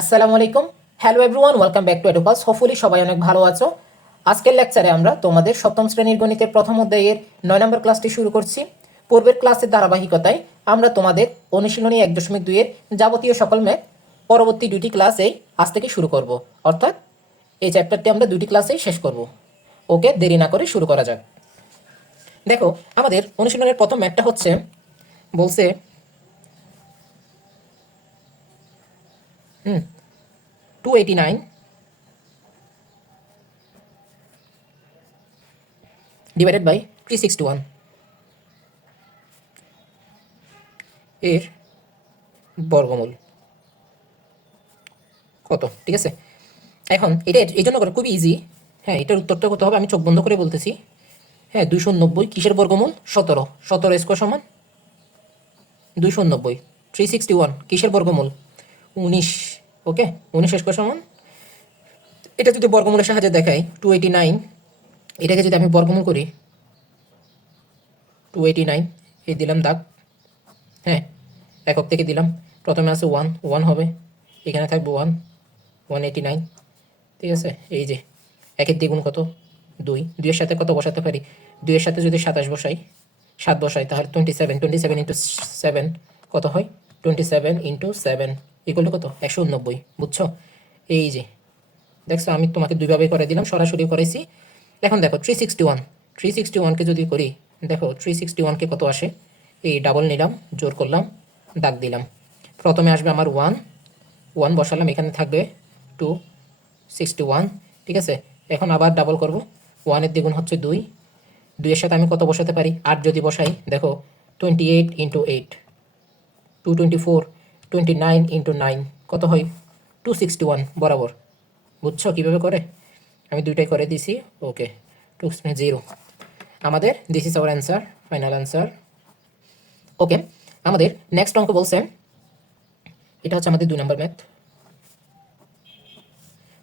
আসসালামু আলাইকুম। Hello everyone, welcome back to EduPulse. Hopefully সবাই অনেক ভালো আছো। আজকের লেকচারে আমরা তোমাদের সপ্তম শ্রেণীর গণিতের প্রথম অধ্যায়ের 9 নম্বর ক্লাসটি শুরু করছি। পূর্বের ক্লাসের ধারাবাহিকতায় আমরা তোমাদের অনুশীলনী 1.2 এর যাবতীয় সকল ম্যাথ পরবর্তী দুটি ক্লাসেই আজ থেকে শুরু করব, অর্থাৎ এই চ্যাপ্টারটি আমরা দুটি ক্লাসেই শেষ করব। ওকে, দেরি না করে শুরু করা যাক। দেখো, আমাদের অনুশীলনের প্রথম ম্যাথটা হচ্ছে, বলছে 289 ডিভাইডেড বাই 361 এর বর্গমূল কত। ঠিক আছে, এখন এটা এই জন্য করে খুবই ইজি। হ্যাঁ, এটার উত্তরটা কত হবে আমি চোখ বন্ধ করে বলতেছি। হ্যাঁ, 290 কিসের বর্গমূল? 17। 17 স্কোয়ার সমান 290। 361 কিসের বর্গমূল? 19। ওকে, 19 স্কোয়ার সমান, এটা যদি বর্গমূলের সাহায্যে দেখাই 289, এটাকে যদি আমি বর্গমূল করি 289, এই দিলাম দাগ। হ্যাঁ, একক থেকে দিলাম, প্রথমে আছে 1, 1 হবে, এখানে থাকবে 1, 189। ঠিক আছে, এই যে একের দ্বিগুণ কত? 2। 2-এর সাথে কত বসাতে পারি? 2-এর সাথে যদি 27 বসাই, 7 বসাই, তাহলে 27। 27 ইন্টু 7 কত হয়? 27 ইন্টু 7 ইকুয়াল টু কত? 190। বুঝছো? এই যে দেখছো, আমি তোমাকে দুইভাবে করে দিলাম, সরাসরি করেছি। এখন দেখো 361, 361কে যদি করি, দেখো 361কে কত আসে? এই ডাবল নিলাম, জোর করলাম, দাগ দিলাম। প্রথমে আসবে আমার 1, 1 বসালাম, এখানে থাকবে 261। ঠিক আছে, এখন আবার ডাবল করব। 1-এর দ্বিগুণ হচ্ছে 2, 2-এর সাথে আমি কত বসাতে পারি? 8 যদি বসাই, দেখো 28 ইন্টু 8, 224। 29 ইন্টু 9 কত হয়? 261 বরাবর। বুঝছো কীভাবে করে? আমি দুইটাই করে দিছি। ওকে, 2 0 আমাদের this is our answer, final answer. Okay, আমাদের নেক্সট অঙ্ক বলছে, এটা হচ্ছে আমাদের 2 নম্বর ম্যাথ।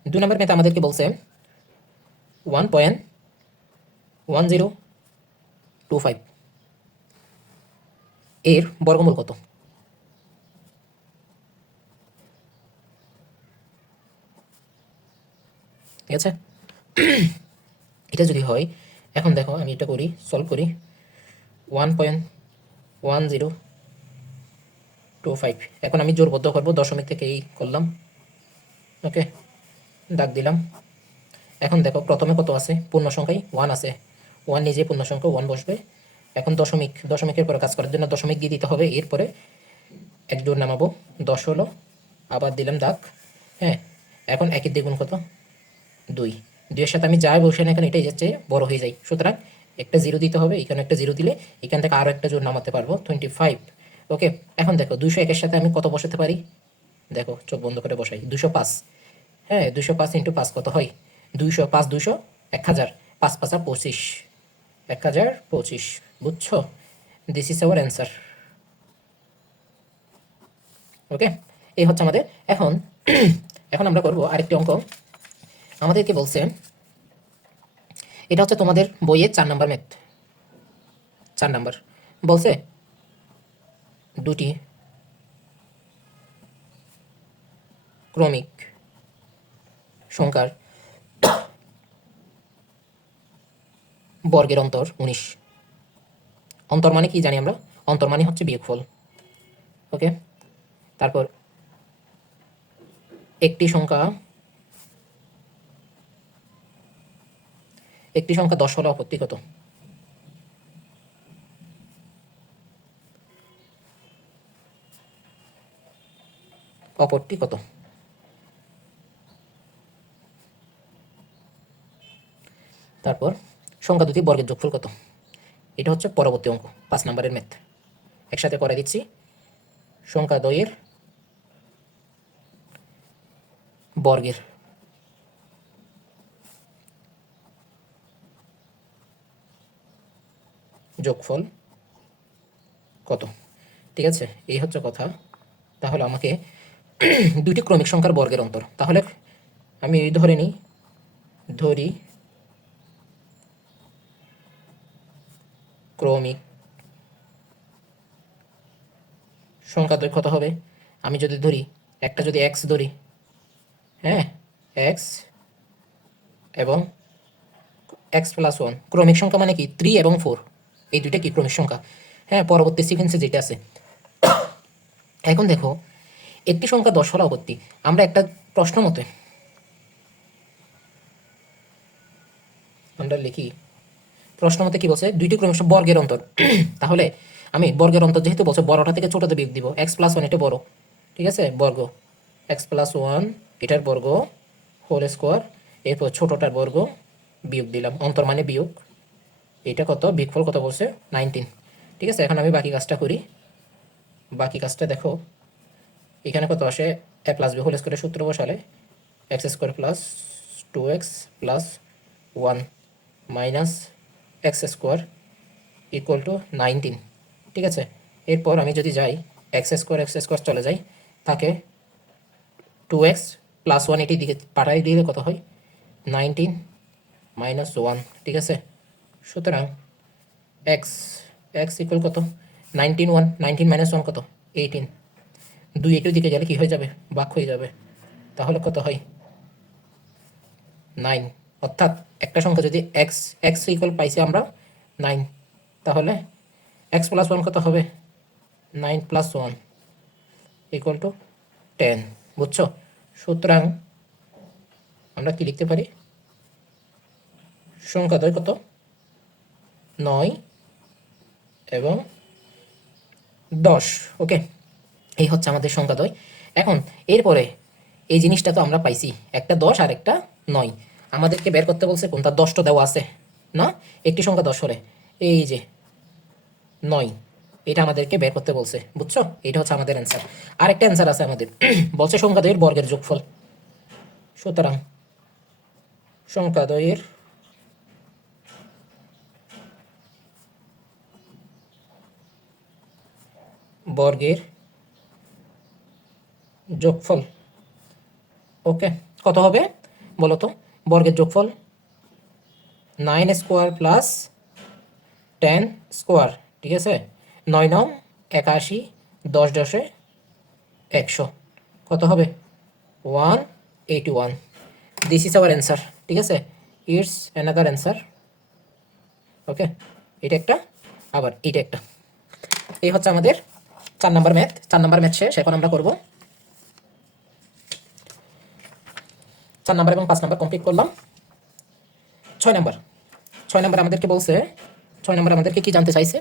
2 নম্বর ম্যাথ আমাদেরকে বলছে 1.1025 এর বর্গমূল কত? ঠিক আছে, এটা যদি হয়, এখন দেখো আমি এটা করি, সলভ করি। 1.1025, এখন আমি জোরবদ্ধ করবো, দশমিক থেকে এই করলাম। ওকে, দাগ দিলাম। এখন দেখো প্রথমে কত আছে? পূর্ণ সংখ্যায় 1 আছে, 1 নিজে পূর্ণ সংখ্যা, 1 বসবে। এখন দশমিক, দশমিকের পরে কাজ করার জন্য দশমিক দিয়ে দিতে হবে, এরপরে এক জোর নামাবো, 10 হলো, আবার দিলাম দাগ। হ্যাঁ, এখন একের দ্বিগুণ কত? 2। 2-এর সাথে আমি যাই বসে না এখানে, এটাই যাচ্ছে বড় হয়ে যায়, সুতরাং একটা জিরো দিতে হবে, এখানে একটা জিরো দিলে এখান থেকে আরও একটা জোর নামাতে পারবো, 25। ওকে, এখন দেখো 201-এর সাথে আমি কত বসাতে পারি? দেখো চোখ বন্ধ করে বসাই, 205। হ্যাঁ, 205 ইন্টু 5 কত হয়? 205, 200, 1000, 5 5 25, 1025। বুঝছো? This is our answer. Okay, এই হচ্ছে আমাদের। এখন এখন আমরা করব আরেকটি অঙ্ক। আমাদেরকে বলছে, এটা হচ্ছে তোমাদের বইয়ের 4 নম্বর ম্যাথ। 4 নম্বর বলছে দুটি ক্রমিক সংখ্যার বর্গের অন্তর 19। অন্তর মানে কি জানি আমরা? অন্তর মানে হচ্ছে বিয়োগফল। ওকে, তারপর একটি সংখ্যা 10 হলে অপত্তি কত? অপরটি কত? তারপর সংখ্যা দুটি বর্গের যোগফল কত? এটা হচ্ছে পরবর্তী অঙ্ক, 5 নম্বরের ম্যাথ। একসাথে করে দিচ্ছি। সংখ্যা দ্বয়ের বর্গের যোগফল কত? ঠিক আছে, এই হচ্ছে কথা। তাহলে আমাকে দুটি ক্রমিক সংখ্যার বর্গের অন্তর, তাহলে আমি ধরে নিই, ধরি ক্রমিক সংখ্যা দ্বয় কত হবে? আমি যদি ধরি, একটা যদি এক্স ধরি, হ্যাঁ, এক্স এবং এক্স প্লাস ওয়ান। ক্রমিক সংখ্যা মানে কি 3 এবং 4, এই দুইটা কি ক্রমিক সংখ্যা। হ্যাঁ, পরবর্তী সিকোয়েন্সে যেটা আছে। এখন দেখো, একটি সংখ্যা 10 হলে আপত্তি। আমরা একটা প্রশ্ন মতে আমরা লিখি, প্রশ্ন মতে কি বলছে, দুইটি ক্রমিক বর্গের অন্তর। তাহলে আমি বর্গের অন্তর যেহেতু বলছে, বড়টা থেকে ছোটতে বিয়োগ দিব। এক্স প্লাস ওয়ান এটা বড়, ঠিক আছে, বর্গ। এক্স প্লাস ওয়ান এটার বর্গ হোল স্কোয়ার, এরপর ছোটটার বর্গ বিয়োগ দিলাম, অন্তর মানে বিয়োগ। এটা কত, বিয়োগফল কত বলছে, 19। ঠিক আছে, এখন আমি বাকি কাজটা করি। বাকি কাজটা দেখো, এখানে কত আসে, এ প্লাস বি হোল স্কোয়ারের সূত্র বসালে x square plus 2x plus 1 minus x square equal to 19। ঠিক আছে, এরপর আমি যদি যাই এক্স স্কোয়ার চলে যাই, তাকে 2x প্লাস 1 এটির দিকে পাঠাই দিলে কত হয়, 19 মাইনাস 1। ঠিক আছে, সুতরাং এক্স এক্স ইকুয়াল কত, 19 মাইনাস 1 কত, 18। 2 এটির দিকে গেলে কী হয়ে যাবে, ভাগ হয়ে যাবে। তাহলে কত হয়, 9। অর্থাৎ একটা সংখ্যা যদি এক্স এক্স ইকুয়াল পাইছি আমরা 9, তাহলে এক্স প্লাস 1 কত হবে, 9 প্লাস 1 ইকুয়াল টু 10। বুঝছো? সুতরাং আমরা কি লিখতে পারি, সংখ্যা দ্বয় কত, 9 এবং 10। ওকে, এই হচ্ছে আমাদের সংখ্যা দ্বয়। এখন এরপরে এই জিনিসটা তো আমরা পাইছি, একটা 10 আর একটা 9। আমাদেরকে বের করতে বলছে কোনটা, 10টা দেওয়া আছে না, একটি সংখ্যা 10 হলে এই যে 9, এটা আমাদেরকে বের করতে বলছে। বুঝছো? এটা হচ্ছে আমাদের অ্যান্সার। আর একটা অ্যান্সার আছে আমাদের, বলছে সংখ্যা দ্বয়ের বর্গের যোগফল। সুতরাং সংখ্যা দ্বয়ের বর্গের যোগফল। ওকে, কত হবে বলো তো, বর্গের যোগফল 9 স্কোয়ার প্লাস 10 স্কোয়ার। ঠিক আছে, 9 9 81, 10 10 100, কত হবে, 181। This is our answer. ঠিক আছে, ইটস অ্যানাদার অ্যান্সার। ওকে, এটা একটা, আবার এটা একটা। এই হচ্ছে আমাদের 4 নাম্বার ম্যাথ। 4 নাম্বার ম্যাথ শেষ। এখন আমরা করব 4 নাম্বার এবং 5 নাম্বার কমপ্লিট করলাম। 6 নাম্বার। 6 নাম্বার আমাদেরকে বলছে, 6 নাম্বার আমাদেরকে কি জানতে চাইছে,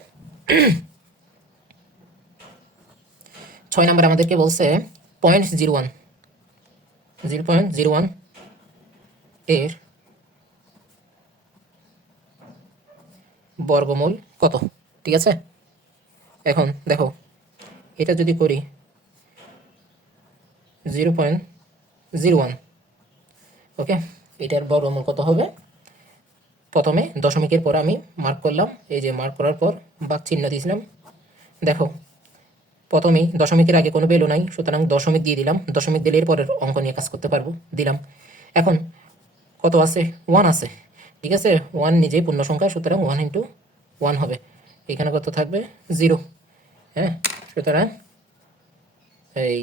6 নাম্বার আমাদেরকে বলছে 0.01 0.01 এর বর্গমূল কত। ঠিক আছে, এখন দেখো, এটা যদি করি 0.01, ওকে, এটার বর্গমূল কত হবে। প্রথমে দশমিকের পর আমি মার্ক করলাম, এই যে মার্ক করার পর ভাগ চিহ্ন দিয়েছিলাম। দেখো, প্রথমেই দশমিকের আগে কোনো ভ্যালু নাই, সুতরাং দশমিক দিয়ে দিলাম। দশমিক দিলে এর পরের অঙ্ক নিয়ে কাজ করতে পারবো, দিলাম। এখন কত আছে, 1 আছে। ঠিক আছে, 1 নিজেই পূর্ণ সংখ্যা, সুতরাং 1 ইন্টু 1 হবে। এখানে কত থাকবে, 0। হ্যাঁ, সুতরাং এই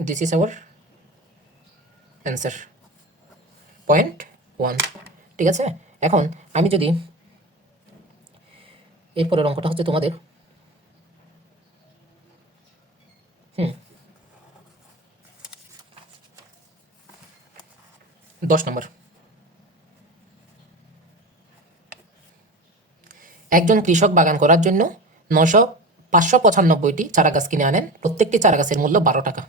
দিস ইজ আওয়ার অ্যান্সার, 0.1। ঠিক আছে, এখন আমি যদি এরপরের অঙ্কটা হচ্ছে তোমাদের 10 নম্বর। একজন কৃষক বাগান করার জন্য 595টি চারা গাছ কিনে আনেন। প্রত্যেকটি চারা গাছের মূল্য 12 টাকা।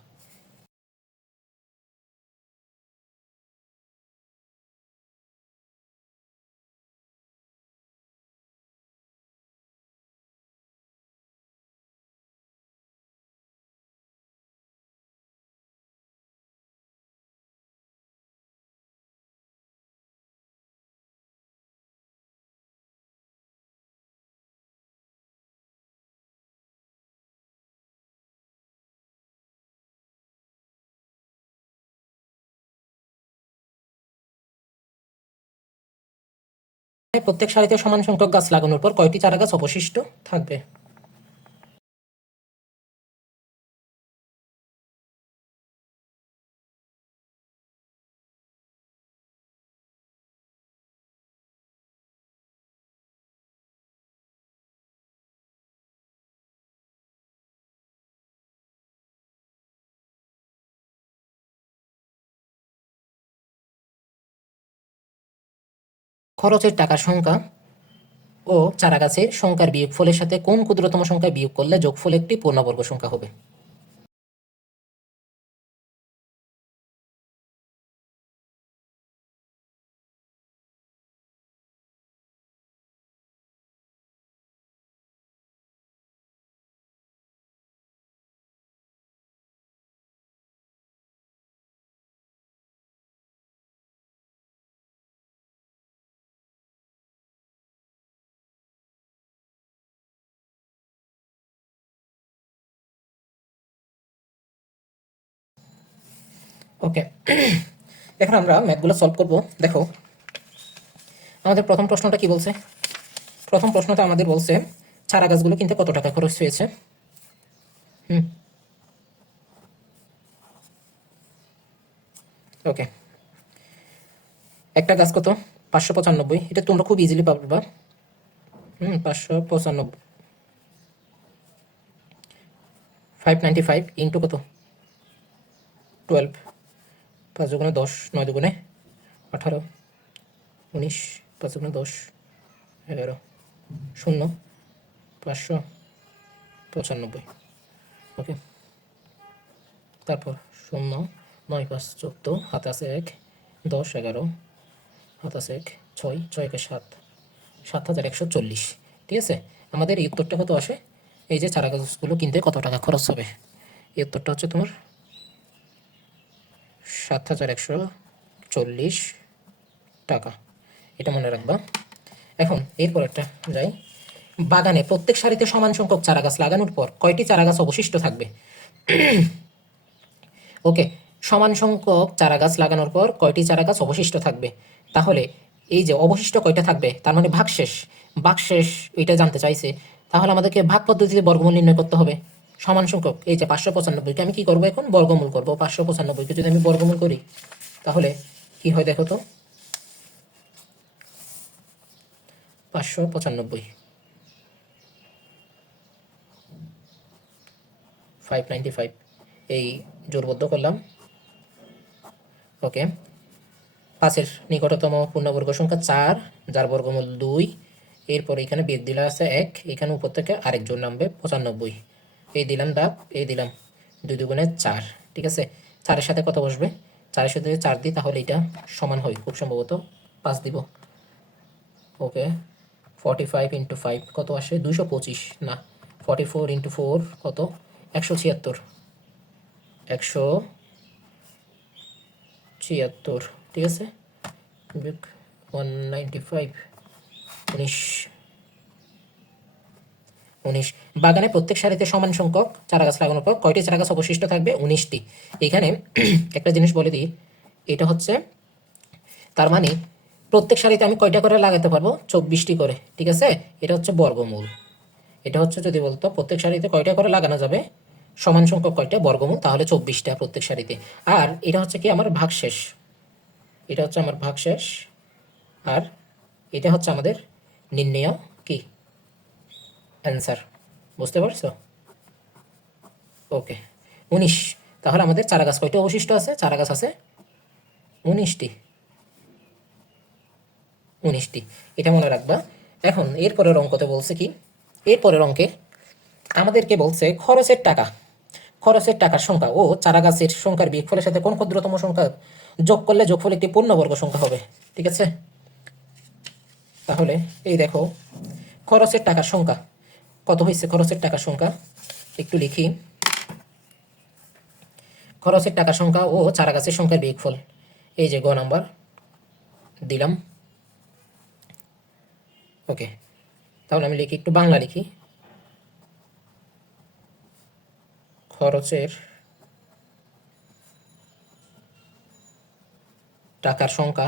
প্রত্যেক সারিতে সমান সংখ্যক গাছ লাগানোর পর কয়টি চারা গাছ অবশিষ্ট থাকবে। খরচের টাকার সংখ্যা ও চারাগাছের সংখ্যার বিয়োগফলের সাথে কোন ক্ষুদ্রতম সংখ্যা বিয়োগ করলে যোগফল একটি পূর্ণবর্গ সংখ্যা হবে? ওকে, এখন আমরা ম্যাথগুলো সলভ করব। দেখো আমাদের প্রথম প্রশ্নটা কি বলছে? প্রথম প্রশ্নটা আমাদের বলছে চারা গাছগুলো কিনতে কত টাকা খরচ হয়েছে। ওকে, একটা গাছ কত? 595। এটা তোমরা খুব ইজিলি পারবা। 595, 595 ইন্টু কত? 12, 5 দুগুণে 10, 9 দুগুণে 18, 19, 5 দুগুণে 10, 11, 0, 595। ওকে, তারপর 0, 9, 5, 14, হাতে আছে 1, 10, 11, হাত আছে 1, 6, 6 একে 7, 7140। ঠিক আছে, আমাদের এই উত্তরটা কত আসে? এই যে চারা গাছগুলো কিনতে কত টাকা খরচ হবে, এই উত্তরটা হচ্ছে তোমার 7140 টাকা। এটা মনে রাখবা। এখন এরপর একটা যাই, বাগানে প্রত্যেক সারিতে সমান সংখ্যক চারা গাছ লাগানোর পর কয়টি চারা গাছ অবশিষ্ট থাকবে? ওকে, সমান সংখ্যক চারা গাছ লাগানোর পর কয়টি চারা গাছ অবশিষ্ট থাকবে, তাহলে এই যে অবশিষ্ট কয়টা থাকবে তার মানে ভাগশেষ। ভাগশেষ এটা জানতে চাইছে, তাহলে আমাদেরকে ভাগ পদ্ধতিতে বর্গমূল নির্ণয় করতে হবে। সমান সংখ্যক এই যে 595কে আমি কি করব এখন? বর্গমূল করব। 595কে যদি আমি বর্গমূল করি তাহলে কি হয় দেখো তো? 595, 595 এই জোরবদ্ধ করলাম। ওকে, 5-এর নিকটতম পূর্ণবর্গ সংখ্যা 4, যার বর্গমূল 2। এরপর এখানে বিয়োগ দিলা আছে 1, এখানে উপর থেকে আরেক জোর নামবে 95। এই দিলাম দাগ, এই দিলাম 2 দুগুণে 4। ঠিক আছে, 4-এর সাথে কত বসবে? 4-এর সাথে 4 দিই তাহলে এটা সমান হয় খুব সম্ভবত 5 দিব। ওকে, 45 ইন্টু 5 কত আসে? 225 না, 44 ইন্টু 4 কত? 176, 176। ঠিক আছে, 195, 19। বাগানে প্রত্যেক সারিতে সমান সংখ্যক চারা গাছ লাগানোর পর কয়টি চারা গাছ অবশিষ্ট থাকবে? 19টি। এখানে একটা জিনিস বলে দিই, এটা হচ্ছে তার মানে প্রত্যেক সারিতে আমি কয়টা করে লাগাতে পারবো? 24টি করে। ঠিক আছে, এটা হচ্ছে বর্গমূল। এটা হচ্ছে যদি বলতো প্রত্যেক সারিতে কয়টা করে লাগানো যাবে, সমান সংখ্যক কয়টা বর্গমূল, তাহলে 24টা প্রত্যেক সারিতে। আর এটা হচ্ছে কি আমার ভাগশেষ, এটা হচ্ছে আমার ভাগশেষ। আর এটা হচ্ছে আমাদের নির্ণেয় কি অ্যান্সার। বুঝতে পারছো? ওকে, 19। তাহলে আমাদের চারা গাছ কয়টা অবশিষ্ট আছে? চারা গাছ আছে 19টি। 19টি, এটা মনে রাখবা। এখন এরপরের অঙ্কতে বলছে কি? এরপরের অঙ্কে আমাদেরকে বলছে খরচের টাকা, খরচের টাকার সংখ্যা ও চারা গাছের সংখ্যার বিয়োগফলের সাথে কোন ক্ষুদ্রতম সংখ্যা যোগ করলে যোগফল একটি পূর্ণবর্গ সংখ্যা হবে। ঠিক আছে, তাহলে এই দেখো খরচের টাকার সংখ্যা কত হয়েছে? খরচের টাকার সংখ্যা একটু লিখি। খরচের টাকার সংখ্যা ও চারা গাছের সংখ্যার বিয়োগফল, এই যে গ নাম্বার দিলাম। ওকে, তাহলে আমি লিখি, একটু বাংলা লিখি। খরচের টাকার সংখ্যা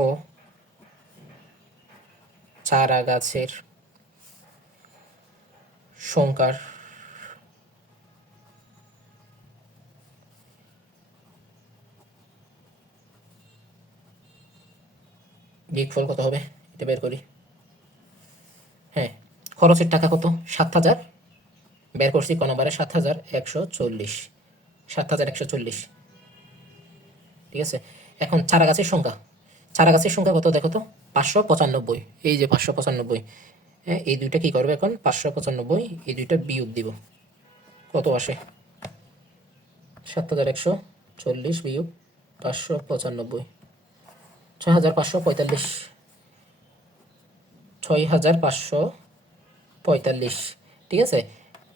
ও চারা গাছের সংখ্যার বিয়োগফল কত হবে এটা বের করি। হ্যাঁ, খরচের টাকা কত? 7,000 বের করছি ক নম্বরে, 7,140, 7,140। ঠিক আছে, এখন চারা গাছের সংখ্যা, ছাড়া গাছের সংখ্যা কত দেখো তো, 595। এই যে 595, হ্যাঁ এই দুইটা কি করবে এখন, 595 এই দুইটা বিয়োগ দিব, কত আসে 7140 বিয়োগ 595, 6545, 6545, ঠিক আছে।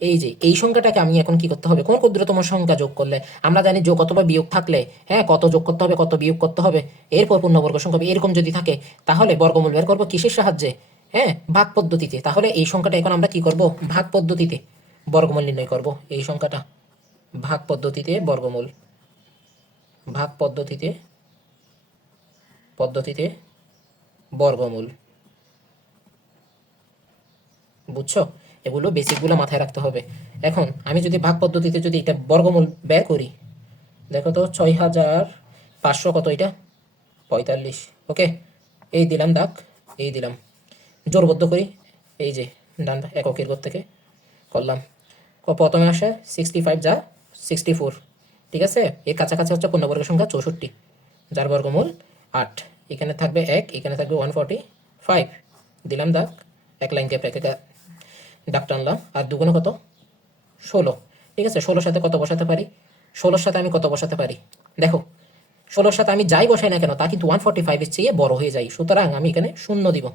এই যে এই সংখ্যাটাকে আমি এখন কি করতে হবে, কোন ক্ষুদ্রতম সংখ্যা যোগ করলে, আমরা জানি যোগ অথবা বিয়োগ থাকলে হ্যাঁ কত যোগ করতে হবে কত বিয়োগ করতে হবে, এরপর পূর্ণবর্গ সংখ্যা এরকম যদি থাকে তাহলে বর্গমূল বের করবো কিসের সাহায্যে, হ্যাঁ ভাগ পদ্ধতিতে। তাহলে এই সংখ্যাটা এখন আমরা কি করব, ভাগ পদ্ধতিতে বর্গমূল নির্ণয় করব। এই সংখ্যাটা ভাগ পদ্ধতিতে বর্গমূল, ভাগ পদ্ধতিতে পদ্ধতিতে বর্গমূল, বুঝছো, এগুলো বেসিকগুলো মাথায় রাখতে হবে। এখন আমি যদি ভাগ পদ্ধতিতে যদি এটা বর্গমূল বের করি, দেখো তো 6500 কত, এটা 45, ওকে। এই দিলাম দাগ, এই দিলাম, জোরবদ্ধ করি, এই যে ডান এককের ঘর থেকে করলাম, প্রথমে আসে 65 যা 64, ঠিক আছে। এর কাছাকাছি হচ্ছে পূর্ণবর্গ সংখ্যা 64, যার বর্গমূল 8। এখানে থাকবে 1, এখানে থাকবে 145, দিলাম দাগ, এক লাইন গ্যাপ রেখে দাগ টানলাম, আর দুগুণে কত 16, ঠিক আছে। 16 সাথে কত বসাতে পারি, 16 সাথে আমি কত বসাতে পারি দেখো, 16 সাথে আমি যাই বসাই না কেন তা কিন্তু 145-এর চেয়ে বড় হয়ে যায়, সুতরাং আমি এখানে শূন্য দিব,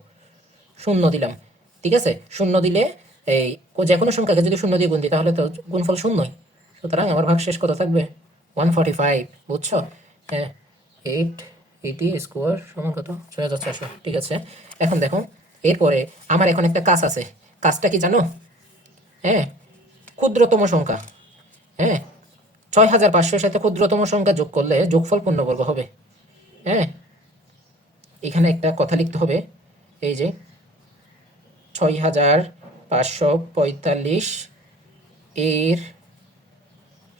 শূন্য দিলাম, ঠিক আছে। শূন্য দিলে এই যে কোনো সংখ্যাকে যদি শূন্য দিয়ে গুণ দিই তাহলে তো গুণফল শূন্যই, সুতরাং আমার ভাগশেষ কত থাকবে 145, বুঝছো, হ্যাঁ 880 স্কোয়ার সমান কত 6400, ঠিক আছে। এখন দেখো এরপরে আমার এখন একটা কাজ আছে, কাজটা কি জানো, হ্যাঁ ক্ষুদ্রতম সংখ্যা, হ্যাঁ 6500-এর সাথে ক্ষুদ্রতম সংখ্যা যোগ করলে যোগফল পূর্ণবর্গ হবে, হ্যাঁ। এখানে একটা কথা লিখতে হবে, এই যে 6545 এর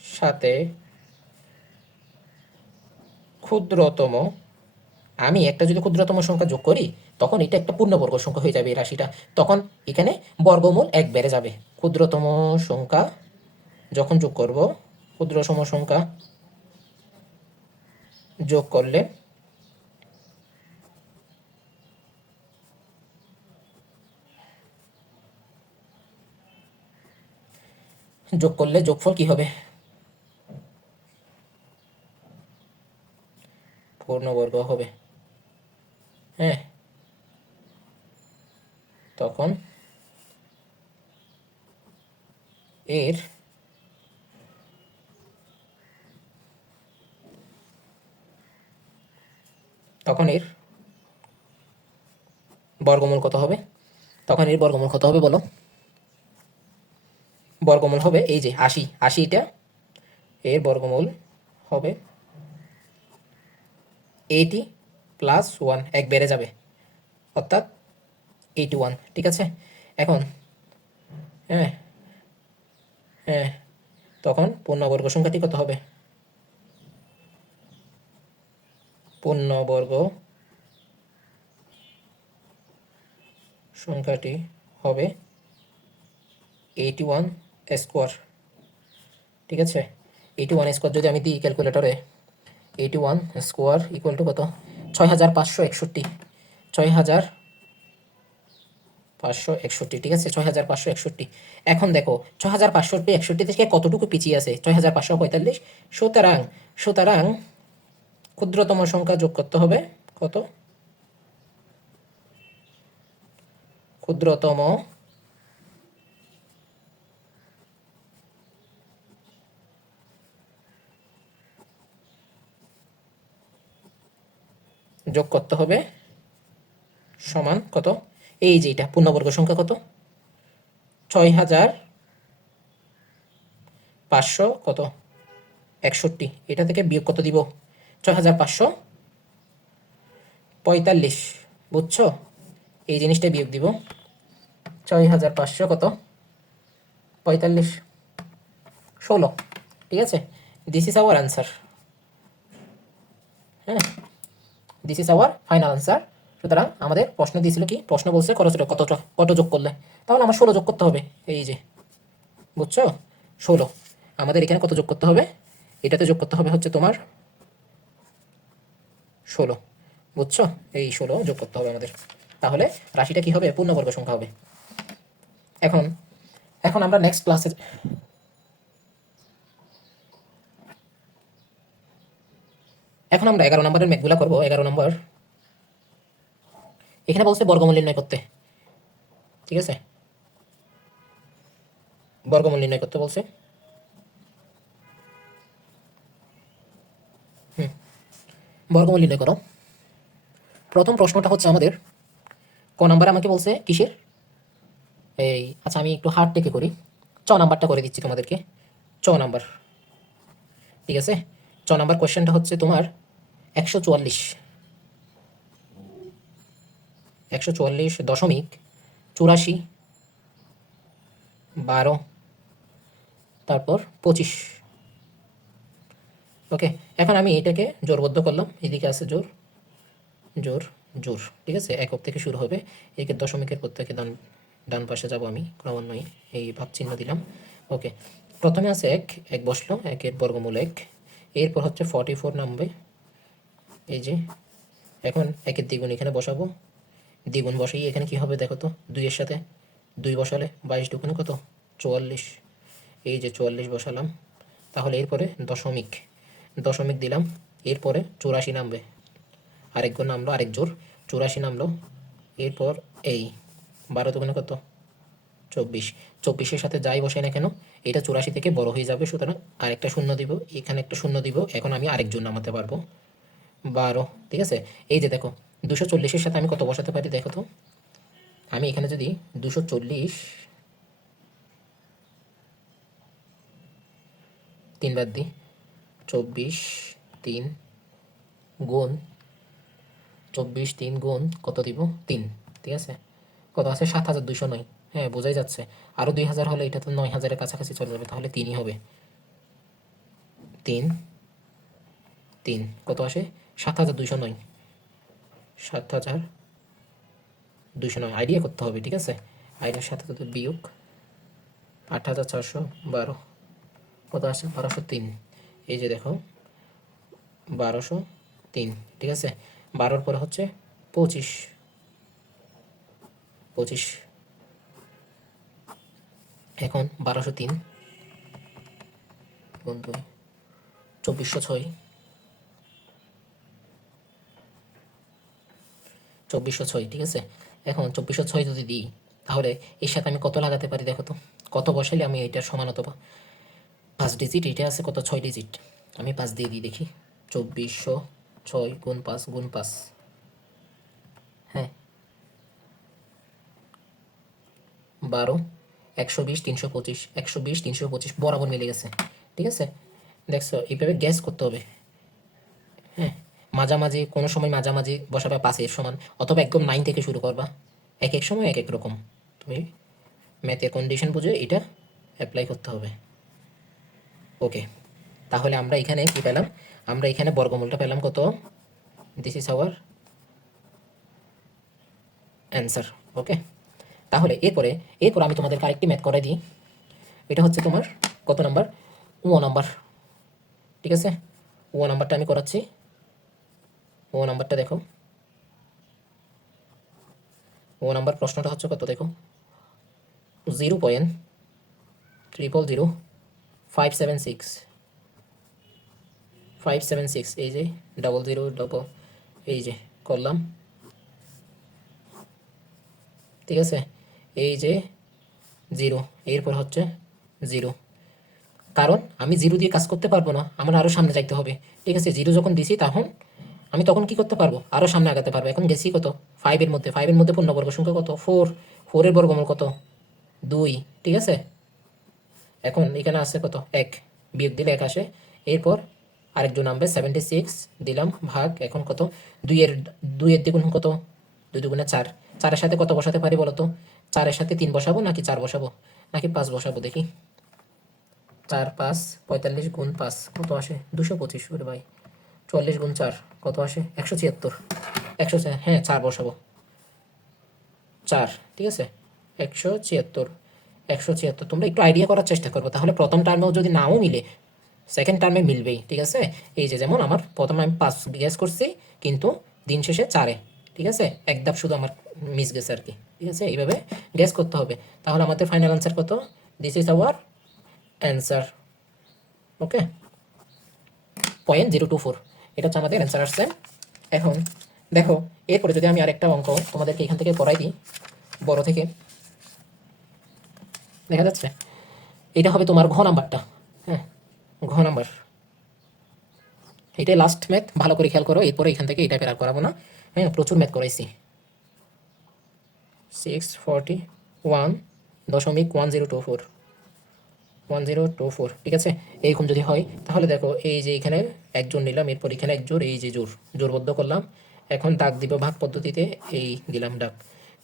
সাথে ক্ষুদ্রতম, আমি একটা যদি ক্ষুদ্রতম সংখ্যা যোগ করি তখন এটা একটা পূর্ণবর্গ সংখ্যা হয়ে যাবে এই রাশিটা, তখন এখানে বর্গমূল 1 বেড়ে যাবে। ক্ষুদ্রতম সংখ্যা যখন যোগ করব, ক্ষুদ্রতম সংখ্যা যোগ করলে যোগফল কি হবে, পূর্ণবর্গ হবে, হ্যাঁ। তখন এর বর্গমূল কত হবে, তখন এর বর্গমূল কত হবে বলো, বর্গমূল হবে এই যে 80, 80টা এর বর্গমূল হবে 80 প্লাস 1, 1 বেড়ে যাবে অর্থাৎ 81, ঠিক আছে। এখন হ্যাঁ হ্যাঁ তখন পূর্ণবর্গ সংখ্যাটি কত হবে, পূর্ণবর্গ সংখ্যাটি হবে 81 স্কোয়ার, ঠিক আছে। 81 স্কোয়ার যদি আমি দিই ক্যালকুলেটরে, 81 স্কোয়ার ইকুয়াল টু কত 6561, 6561, ঠিক আছে 6561। এখন দেখো 6561 থেকে কতটুকু পিছিয়ে আছে 6545, সুতরাং সুতরাং ক্ষুদ্রতম সংখ্যা যোগ করতে হবে কত, ক্ষুদ্রতম যোগ করতে হবে সমান কত, এই যে এটা পূর্ণবর্গ সংখ্যা কত 6500 কত 61, এটা থেকে বিয়োগ কত দিব 6545, বুঝছো, এই জিনিসটা বিয়োগ দিব 6500 কত 45, 16, ঠিক আছে। দিস ইজ আওয়ার আনসার, হ্যাঁ this is our final answer. সুতরাং আমাদের প্রশ্ন দিয়েছিল কি, প্রশ্ন বলছে কত যোগ করলে, তাহলে আমার 16 যোগ করতে হবে, এই যে বুঝছো 16, আমাদের এখানে কত যোগ করতে হবে, এটাতে যোগ করতে হবে হচ্ছে তোমার 16, বুঝছো? এই 16 যোগ করতে হবে আমাদের, তাহলে রাশিটা কি হবে? পূর্ণবর্গ সংখ্যা হবে। এখন এখন আমরা নেক্সট ক্লাসে এখন আমরা 11 নম্বরের ম্যাথগুলা করব। 11 নম্বর এখানে বলছে বর্গমূল নির্ণয় করতে, ঠিক আছে? বর্গমূল নির্ণয় করতে বলছে। বর্গমূল নির্ণয় করো। প্রথম প্রশ্নটা হচ্ছে আমাদের ক নাম্বার আমাকে বলছে কিসের? এই আচ্ছা আমি একটু হার্ড থেকে করি, চ নাম্বারটা করে দিচ্ছি তোমাদেরকে। চ নাম্বার, ঠিক আছে? চ নাম্বার কোয়েশ্চেনটা হচ্ছে তোমার 144 দশমিক 84 12 তারপর 25। ওকে, এখন আমি এটাকে জোরবদ্ধ করলাম, এদিকে আছে জোর জোর জোর, ঠিক আছে? একক থেকে শুরু হবে, একে দশমিকের প্রত্যেকে ডান পাশে যাব আমি ক্রমান্বয়ে, এই ভাগ চিহ্ন দিলাম। ওকে, প্রথমে আছে এক, এক বসলো, একের বর্গমূল 1, এরপর হচ্ছে 44 নামবে, এই যে। এখন একের দ্বিগুণ এখানে বসাবো, দ্বিগুণ বসাই এখানে কি হবে দেখো তো, 2 এর সাথে 2 বসালে 22 দুগুণে কত? 44, এই যে 44 বসালাম। তাহলে এরপরে দশমিক দশমিক দিলাম, এরপরে 84 নামবে, আরেক গুণ নামলো, আরেক জোর 84 নামলো। এরপর এই 12 দুগুণে কত? 24, 24-এর সাথে যাই বসে না কেন এটা 84 থেকে বড় হয়ে যাবে, সুতরাং আরেকটা শূন্য দিব, এখানে একটা শূন্য দিব, এখন আমি আরেক জোর নামাতে পারবো 12, ঠিক আছে? এই যে দেখো 240-এর সাথে আমি কত বসাতে পারি দেখো তো, আমি এখানে যদি 240 3 বাদ দিই, 24 3 গুণ 24 3 গুণ কত দিব? 3, ঠিক আছে? কত আছে? 7209। হ্যাঁ, বোঝাই যাচ্ছে। আরও 2000 হলে এটা তো 9000-এর কাছাকাছি চলে যাবে, তাহলে 3ই হবে। 3 3 কত আসে? 7209, 7209 আইডিয়া করতে হবে, ঠিক আছে? আইডিয়ার সাথে তো বিয়োগ 8412, কত আসে? 1203, এই যে দেখো 1203, ঠিক আছে? 12-র পরে হচ্ছে 25, 25, এখন 1203 গুণ 2, 2406, 2406, ঠিক আছে? এখন 2406 যদি দিই, তাহলে এর সাথে আমি কত লাগাতে পারি দেখো তো, কত বসাইলে আমি এটার সমান অথবা 5 ডিজিট, এটা আছে কত? 6 ডিজিট, আমি 5 দিয়ে দিই দেখি। 2406 গুণ 5 গুণ 5, হ্যাঁ 12 120 325, 120 325 বরাবর মিলে গেছে, ঠিক আছে? দেখছো, এইভাবে গ্যাস করতে হবে। হ্যাঁ, মাঝামাঝি কোনো সময় মাঝামাঝি বসাবে 5-এর সমান, অথবা একদম 9 থেকে শুরু করবা, এক এক সময় এক এক রকম, তুমি ম্যাথের কন্ডিশন বুঝে এটা অ্যাপ্লাই করতে হবে। ওকে, তাহলে আমরা এখানে কি পেলাম? আমরা এখানে বর্গমূলটা পেলাম কত? This is our answer. Okay, তাহলে এরপর আমি তোমাদেরকে আরেকটি ম্যাথ করে দিই। এটা হচ্ছে তোমার কত নাম্বার? ও নাম্বার, ঠিক আছে? ও নাম্বারটা আমি করাচ্ছি। ও নাম্বারটা দেখো, ও নাম্বার প্রশ্নটা হচ্ছে কত দেখো, 0.000576, এই যে 00 এই যে করলাম, ঠিক আছে? এই যে 0, এরপর হচ্ছে 0, কারণ আমি 0 দিয়ে কাজ করতে পারবো না, আমার আরও সামনে যাইতে হবে, ঠিক আছে? 0 যখন দিছি আমি তখন কি করতে পারবো? আরও সামনে আগাতে পারবো। এখন গেছি কত? 5-এর মধ্যে, 5-এর মধ্যে পূর্ণবর্গ সংখ্যা কত? 4, 4-এর বর্গমূল কত? 2, ঠিক আছে? এখন এখানে আছে কত? 1, বিয়োগ দিলে 1 আসে। এরপর আরেকজন নামবে 76 দিলাম ভাগ, এখন কত? 2-এর দ্বিগুণ কত? 2 দুগুণে 4, 4-এর সাথে কত বসাতে পারি বলো তো? 4-এর সাথে 3 বসাবো নাকি 4 বসাবো নাকি 5 বসাবো দেখি? 4 5 45 গুণ 5 কত আসে? 225। ওরে ভাই, 44 গুণ 4 কত আসে? 176, 100, হ্যাঁ 4 বসাবো, 4, ঠিক আছে? 176, 176। তোমরা একটু আইডিয়া করার চেষ্টা করবো, তাহলে প্রথম টার্মেও যদি নাও মিলে সেকেন্ড টার্মে মিলবেই, ঠিক আছে? এই যে যেমন আমার প্রথমে আমি 5 গ্যাস করছি, কিন্তু দিন শেষে 4-এ, ঠিক আছে? এক ধাপ শুধু আমার মিস গেছে আর কি, ঠিক আছে? এইভাবে গ্যাস করতে হবে। তাহলে আমাদের ফাইনাল আনসার কত? This is our answer. Okay, 0.024, এটা হচ্ছে আমাদের অ্যান্সার আসছে। এখন দেখো, এরপরে যদি আমি আরেকটা অঙ্ক তোমাদেরকে এখান থেকে করাই দিই, বড় থেকে, দেখা যাচ্ছে এটা হবে তোমার ঘ নাম্বারটা। হ্যাঁ, ঘ নাম্বার, এটাই লাস্ট ম্যাথ, ভালো করে খেয়াল করো, এরপরে এখান থেকে এই টাইপের আর করাবো না। হ্যাঁ, প্রচুর ম্যাথ করাইছি। 641.1024, 1024, ঠিক আছে? এইরকম যদি হয় তাহলে দেখো, এই যে এখানে একজন নিলাম, এরপর এখানে এক জোর, এই যে জোর জোরবদ্ধ করলাম, এখন দাগ দিব ভাগ পদ্ধতিতে, এই দিলাম দাগ।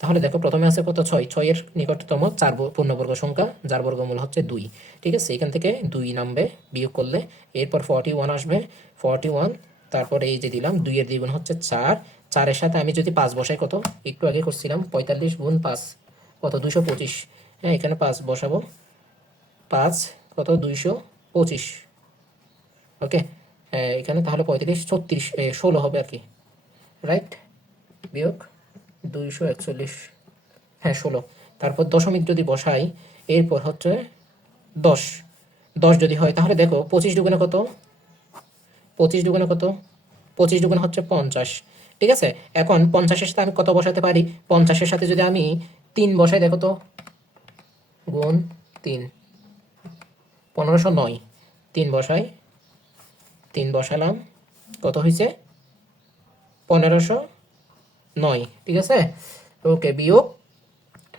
তাহলে দেখো প্রথমে আছে কত? 6, 6-এর নিকটতম 4 পূর্ণবর্গ সংখ্যা, যার বর্গমূল হচ্ছে 2, ঠিক আছে? এখান থেকে 2 নামবে বিয়োগ করলে, এরপর 41 আসবে, 41, তারপর এই যে দিলাম 2-এর দ্বিগুণ হচ্ছে 4, 4-এর সাথে আমি যদি 5 বসাই, কত? একটু আগে করছিলাম 45 গুণ 5, কত? 225। হ্যাঁ, এখানে 5 বসাবো, 5 কত? 225। ওকে, এখানে তাহলে 35, 36, 16 হবে আর কি, রাইট? বিয়োগ 241, হ্যাঁ 16। তারপর দশমিক যদি বসাই, এরপর হচ্ছে 10, 10 যদি হয় তাহলে দেখো 25 দুগুণে কত? 25 দুগুণে কত? 25 দুগুণে হচ্ছে 50, ঠিক আছে? এখন 50-এর সাথে আমি কত বসাতে পারি? 50-এর সাথে যদি আমি 3 বসাই, দেখো তো, গুণ 3, 1509, 3 বসাই, 3 বসালাম, কত হয়েছে? 1509, ঠিক আছে? ওকে, বিয়োগ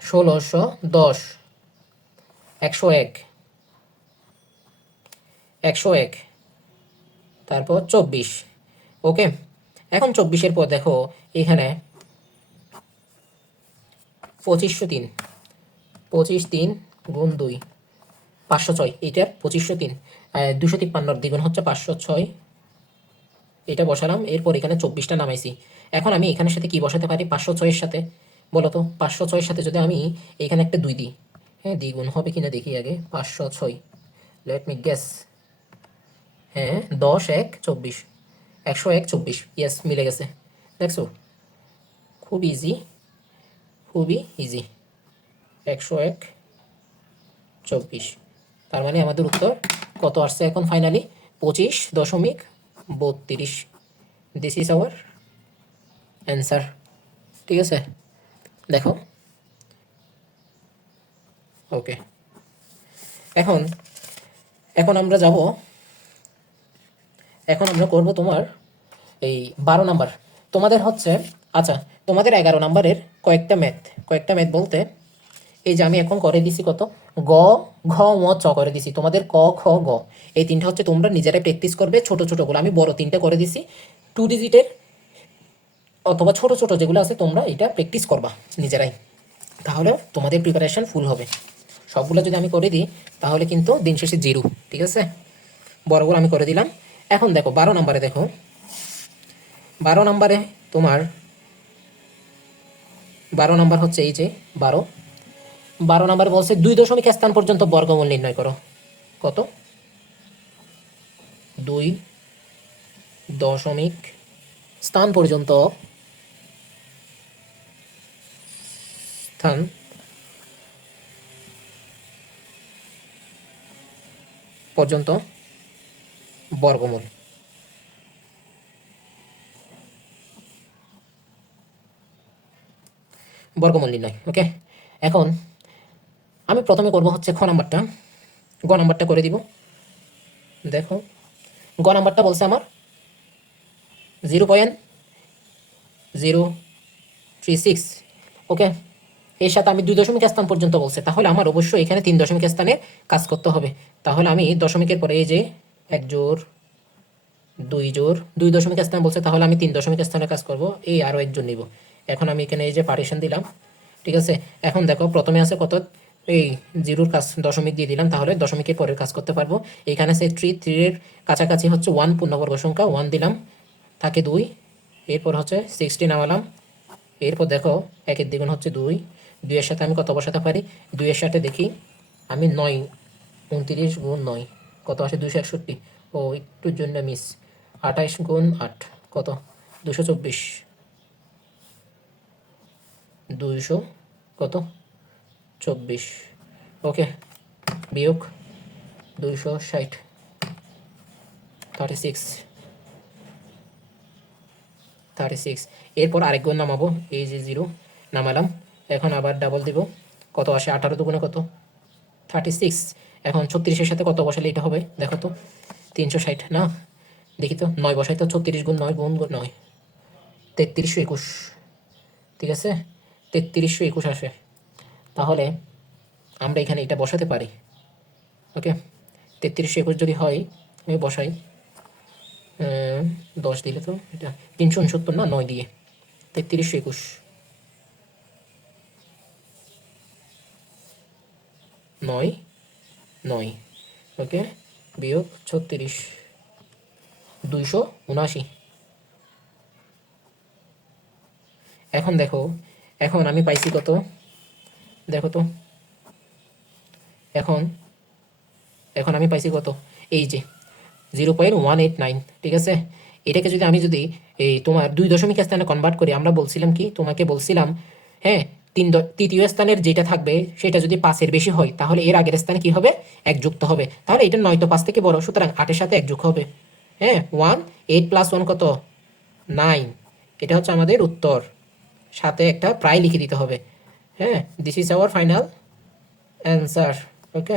1610, 101, 101, তারপর 24। ওকে, এখন 24-এর পর দেখো এখানে 2503, 25 গুণ 2, 506, এইটার 2503, 253-র দ্বিগুণ হচ্ছে 506, এটা বসালাম, এরপর এখানে 24টা নামাইছি। এখন আমি এখানের সাথে কি বসাতে পারি 506-এর সাথে? বলো তো, 506-এর সাথে যদি আমি এখানে একটা 2 দিই, হ্যাঁ, দ্বিগুণ হবে কিনা দেখি আগে। 506, লেট মি গেস, হ্যাঁ, 10, 1, 24, 101, 24, ইয়েস, মিলে গেছে। দেখছো, খুব ইজি, খুবই ইজি। 101, 24, তার মানে আমাদের উত্তর কত আসছে এখন finally? 25.32। This is our answer, ঠিক আছে? দেখো, ওকে, এখন এখন আমরা যাব, এখন আমরা করব তোমার এই 12 নাম্বার। তোমাদের হচ্ছে, আচ্ছা, তোমাদের 11 নাম্বারের কয়েকটা ম্যাথ বলতে, এই যে আমি এখন করে দিছি কত? গ, ঘ, ম, চ করে দিছি। তোমাদের ক, খ, গ, এই তিনটা হচ্ছে তোমরা নিজেরাই প্র্যাকটিস করবে, ছোট ছোটগুলো আমি বড় 3টে করে দিছি 2 ডিজিটের, অথবা ছোট ছোট যেগুলো আছে তোমরা এটা প্র্যাকটিস করবা নিজেরাই, তাহলে তোমাদের প্রিপারেশন ফুল হবে। সবগুলো যদি আমি করে দিই তাহলে কিন্তু দিন শেষে 0, ঠিক আছে? বড়গুলো আমি করে দিলাম। এখন দেখো 12 নম্বরে, দেখো 12 নম্বরে তোমার 12 নম্বর হচ্ছে এই যে 12 নম্বর বলছে 2 দশমিক স্থান পর্যন্ত বর্গমূল নির্ণয় করো। কত? 2 দশমিক স্থান পর্যন্ত, স্থান পর্যন্ত বর্গমূল। বর্গমূল নির্ণয়, ওকে। এখন আমি প্রথমে করব হচ্ছে খ নাম্বারটা, গ নাম্বারটা করে দিব। দেখো, গ নাম্বারটা বলছে আমার 0.036, ওকে। এর সাথে আমি 2 দশমিক স্থান পর্যন্ত বলছে, তাহলে আমার অবশ্যই এখানে 3 দশমিক স্থানে কাজ করতে হবে। তাহলে আমি দশমিকের পরে এই যে 1 জোর, 2 জোর, 2 দশমিক স্থান বলছে, তাহলে আমি 3 দশমিক স্থানে কাজ করব, এই আরও একজন নিব। এখন আমি এখানে এই যে পার্টিশন দিলাম, ঠিক আছে? এখন দেখো প্রথমে আছে কত? এই 0-র কাজ দশমিক দিয়ে দিলাম, তাহলে দশমিকের পরের কাজ করতে পারবো। এখানে আছে 3-এর কাছাকাছি হচ্ছে 1 পূর্ণবর্গ সংখ্যা, 1 দিলাম, থাকে 2, এরপর হচ্ছে 60 নামালাম, এরপর দেখো 1-এর দ্বিগুণ হচ্ছে 2, 2-এর সাথে আমি কত বসাতে পারি? 2-এর সাথে দেখি আমি 9, 29 গুণ 9, কত আসে? 261, ও একটুর জন্য মিস, 28 গুণ 8, কত? 224, 200 কত 24, ওকে, বিয়োগ 260 36। এরপর আরেক গুণ নামাবো, এই যে 0 নামালাম। এখন আবার ডাবল দিব, কত আসে 18 দুগুণে কত 36। এখন 36-এর সাথে কত বসালে এটা হবে দেখো তো, 360 না, দেখি তো 9 বসাই তো, 36 গুণ 9 গুণ 9 3321, ঠিক আছে, 3321 আসে। তাহলে আমরা এখানে এটা বসাতে পারি, ওকে। 3321 যদি হয়, আমি বসাই 10 দিলে তো এটা 369 না, 9 দিয়ে 3321, 9 9, ওকে, বিয়োগ 36, 279। এখন দেখো, এখন আমি পাইছি কত দেখো তো, এখন এখন আমি পাইছি কত, এই যে 0.189, ঠিক আছে। এটাকে যদি আমি যদি এই তোমার 2 দশমিক স্থানে কনভার্ট করি, আমরা বলছিলাম কি, তোমাকে বলছিলাম, হ্যাঁ, তৃতীয় স্থানের যেটা থাকবে সেটা যদি 5-এর বেশি হয়, তাহলে এর আগের স্থানে কি হবে, 1 যুক্ত হবে। তাহলে এটা 9 তো 5 থেকে বড়, সুতরাং 8-এর সাথে 1 যোগ হবে, হ্যাঁ, 1, 8 + 1 কত 9, এটা হচ্ছে আমাদের উত্তর। সাথে একটা প্রায় লিখে দিতে হবে, হ্যাঁ, this is our final answer, okay.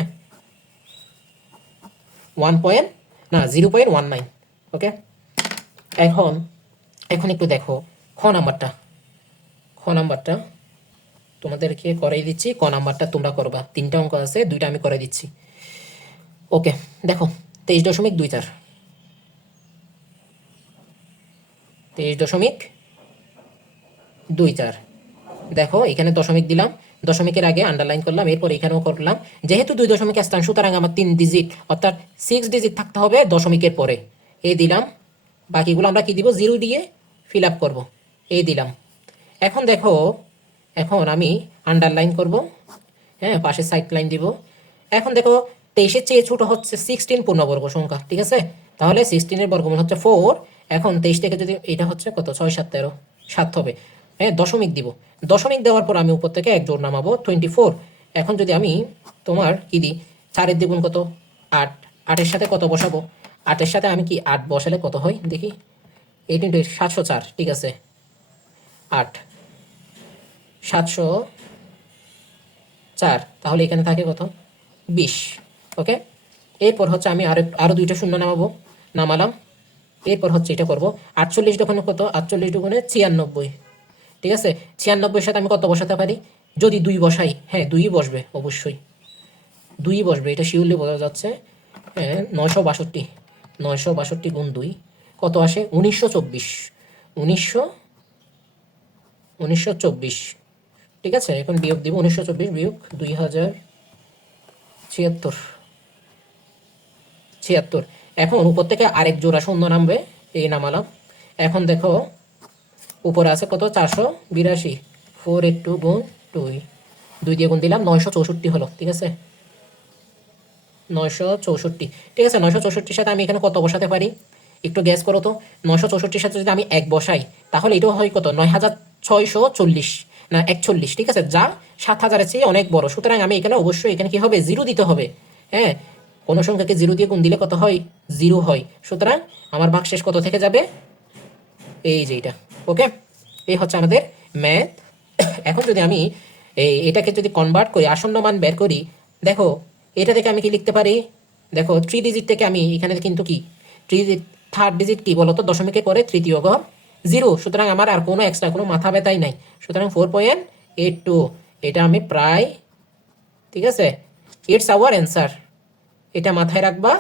0.19, okay. এখন এখন একটু দেখো খ নাম্বারটা তোমাদেরকে করাই দিচ্ছি, ক নাম্বারটা তোমরা করবা। 3টা অঙ্ক আছে, 2টা আমি করে দিচ্ছি, ওকে। দেখো 23.24, 23.24, দেখো এখানে দশমিক দিলাম, দশমিকের আগে আন্ডারলাইন করলাম, এরপর এখানেও করলাম। যেহেতু 2 দশমিক স্থান, সুতরাং আমার 3 ডিজিট অর্থাৎ 6 ডিজিট থাকতে হবে দশমিকের পরে, এই দিলাম। বাকিগুলো আমরা কি দিব, 0 দিয়ে ফিল আপ করবো, এই দিলাম। এখন দেখো, এখন আমি আন্ডারলাইন করব, হ্যাঁ, পাশে সাইড লাইন দিব। এখন দেখো 23-এর চেয়ে ছোট হচ্ছে 16 পূর্ণবর্গ সংখ্যা, ঠিক আছে। তাহলে 16-এর বর্গমূল হচ্ছে 4। এখন 23 থেকে যদি এটা হচ্ছে কত 6 7 13 7 হবে, হ্যাঁ, দশমিক দিব। দশমিক দেওয়ার পর আমি উপর থেকে এক জোড় নামাবো 24। এখন যদি আমি তোমার কি দিই, 4-এর দ্বিগুণ কত 8, 8-এর সাথে কত বসাবো, 8-এর সাথে আমি কি 8 বসালে কত হয় দেখি, 18 704, ঠিক আছে, 8 704, তাহলে এখানে থাকে কত 20, ওকে। এরপর হচ্ছে আমি আরো 2টা শূন্য নামালাম। এরপর হচ্ছে এটা করব 48 দোকানে কত, 48 দোকানে 96, ঠিক আছে। 96-এর সাথে আমি কত বসাতে পারি, যদি 2 বসাই, হ্যাঁ 2ই বসবে, অবশ্যই 2ই বসবে, এটা শিওরলি বোঝা যাচ্ছে, হ্যাঁ। 962, 962 গুণ 2 কত আসে 1924, 1924, ঠিক আছে। এখন বিয়োগ দিব, 1924 বিয়োগ 2076। এখন উপর থেকে আরেক জোড়া শূন্য নামবে, এই নামালাম। এখন দেখো উপরে আছে কত 482, 482 গুণ 2, 2 দিয়ে গুণ দিলাম, 964 হলো, ঠিক আছে, 964, ঠিক আছে। 964-এর সাথে আমি এখানে কত বসাতে পারি, একটু গ্যাস করো তো। 964-এর সাথে যদি আমি 1 বসাই, তাহলে এটাও হয় কত 9640 না 41, ঠিক আছে, যা 7000-এর চেয়ে অনেক বড়। সুতরাং আমি এখানে অবশ্যই এখানে কি হবে, 0 দিতে হবে, হ্যাঁ। কোনো সংখ্যাকে 0 দিয়ে গুণ দিলে কত হয়, 0 হয়। সুতরাং আমার ভাগশেষ কত থেকে যাবে, এই যে এটা, ওকে। এই হচ্ছে আমাদের ম্যাথ। এখন যদি আমি এটাকে যদি কনভার্ট করি, আসন্ন মান বের করি, দেখো এটা থেকে আমি কি লিখতে পারি, দেখো 3 ডিজিট থেকে আমি এখানে কিন্তু কি 3rd ডিজিট কি বলতো, দশমিকে করে তৃতীয় ঘর 0, সুতরাং আমার আর কোনো এক্সট্রা কোনো মাথা ব্যথাই নাই। সুতরাং 4.82, এটা আমি প্রায়, ঠিক আছে, ইটস আওয়ার অ্যান্সার, এটা মাথায় রাখবা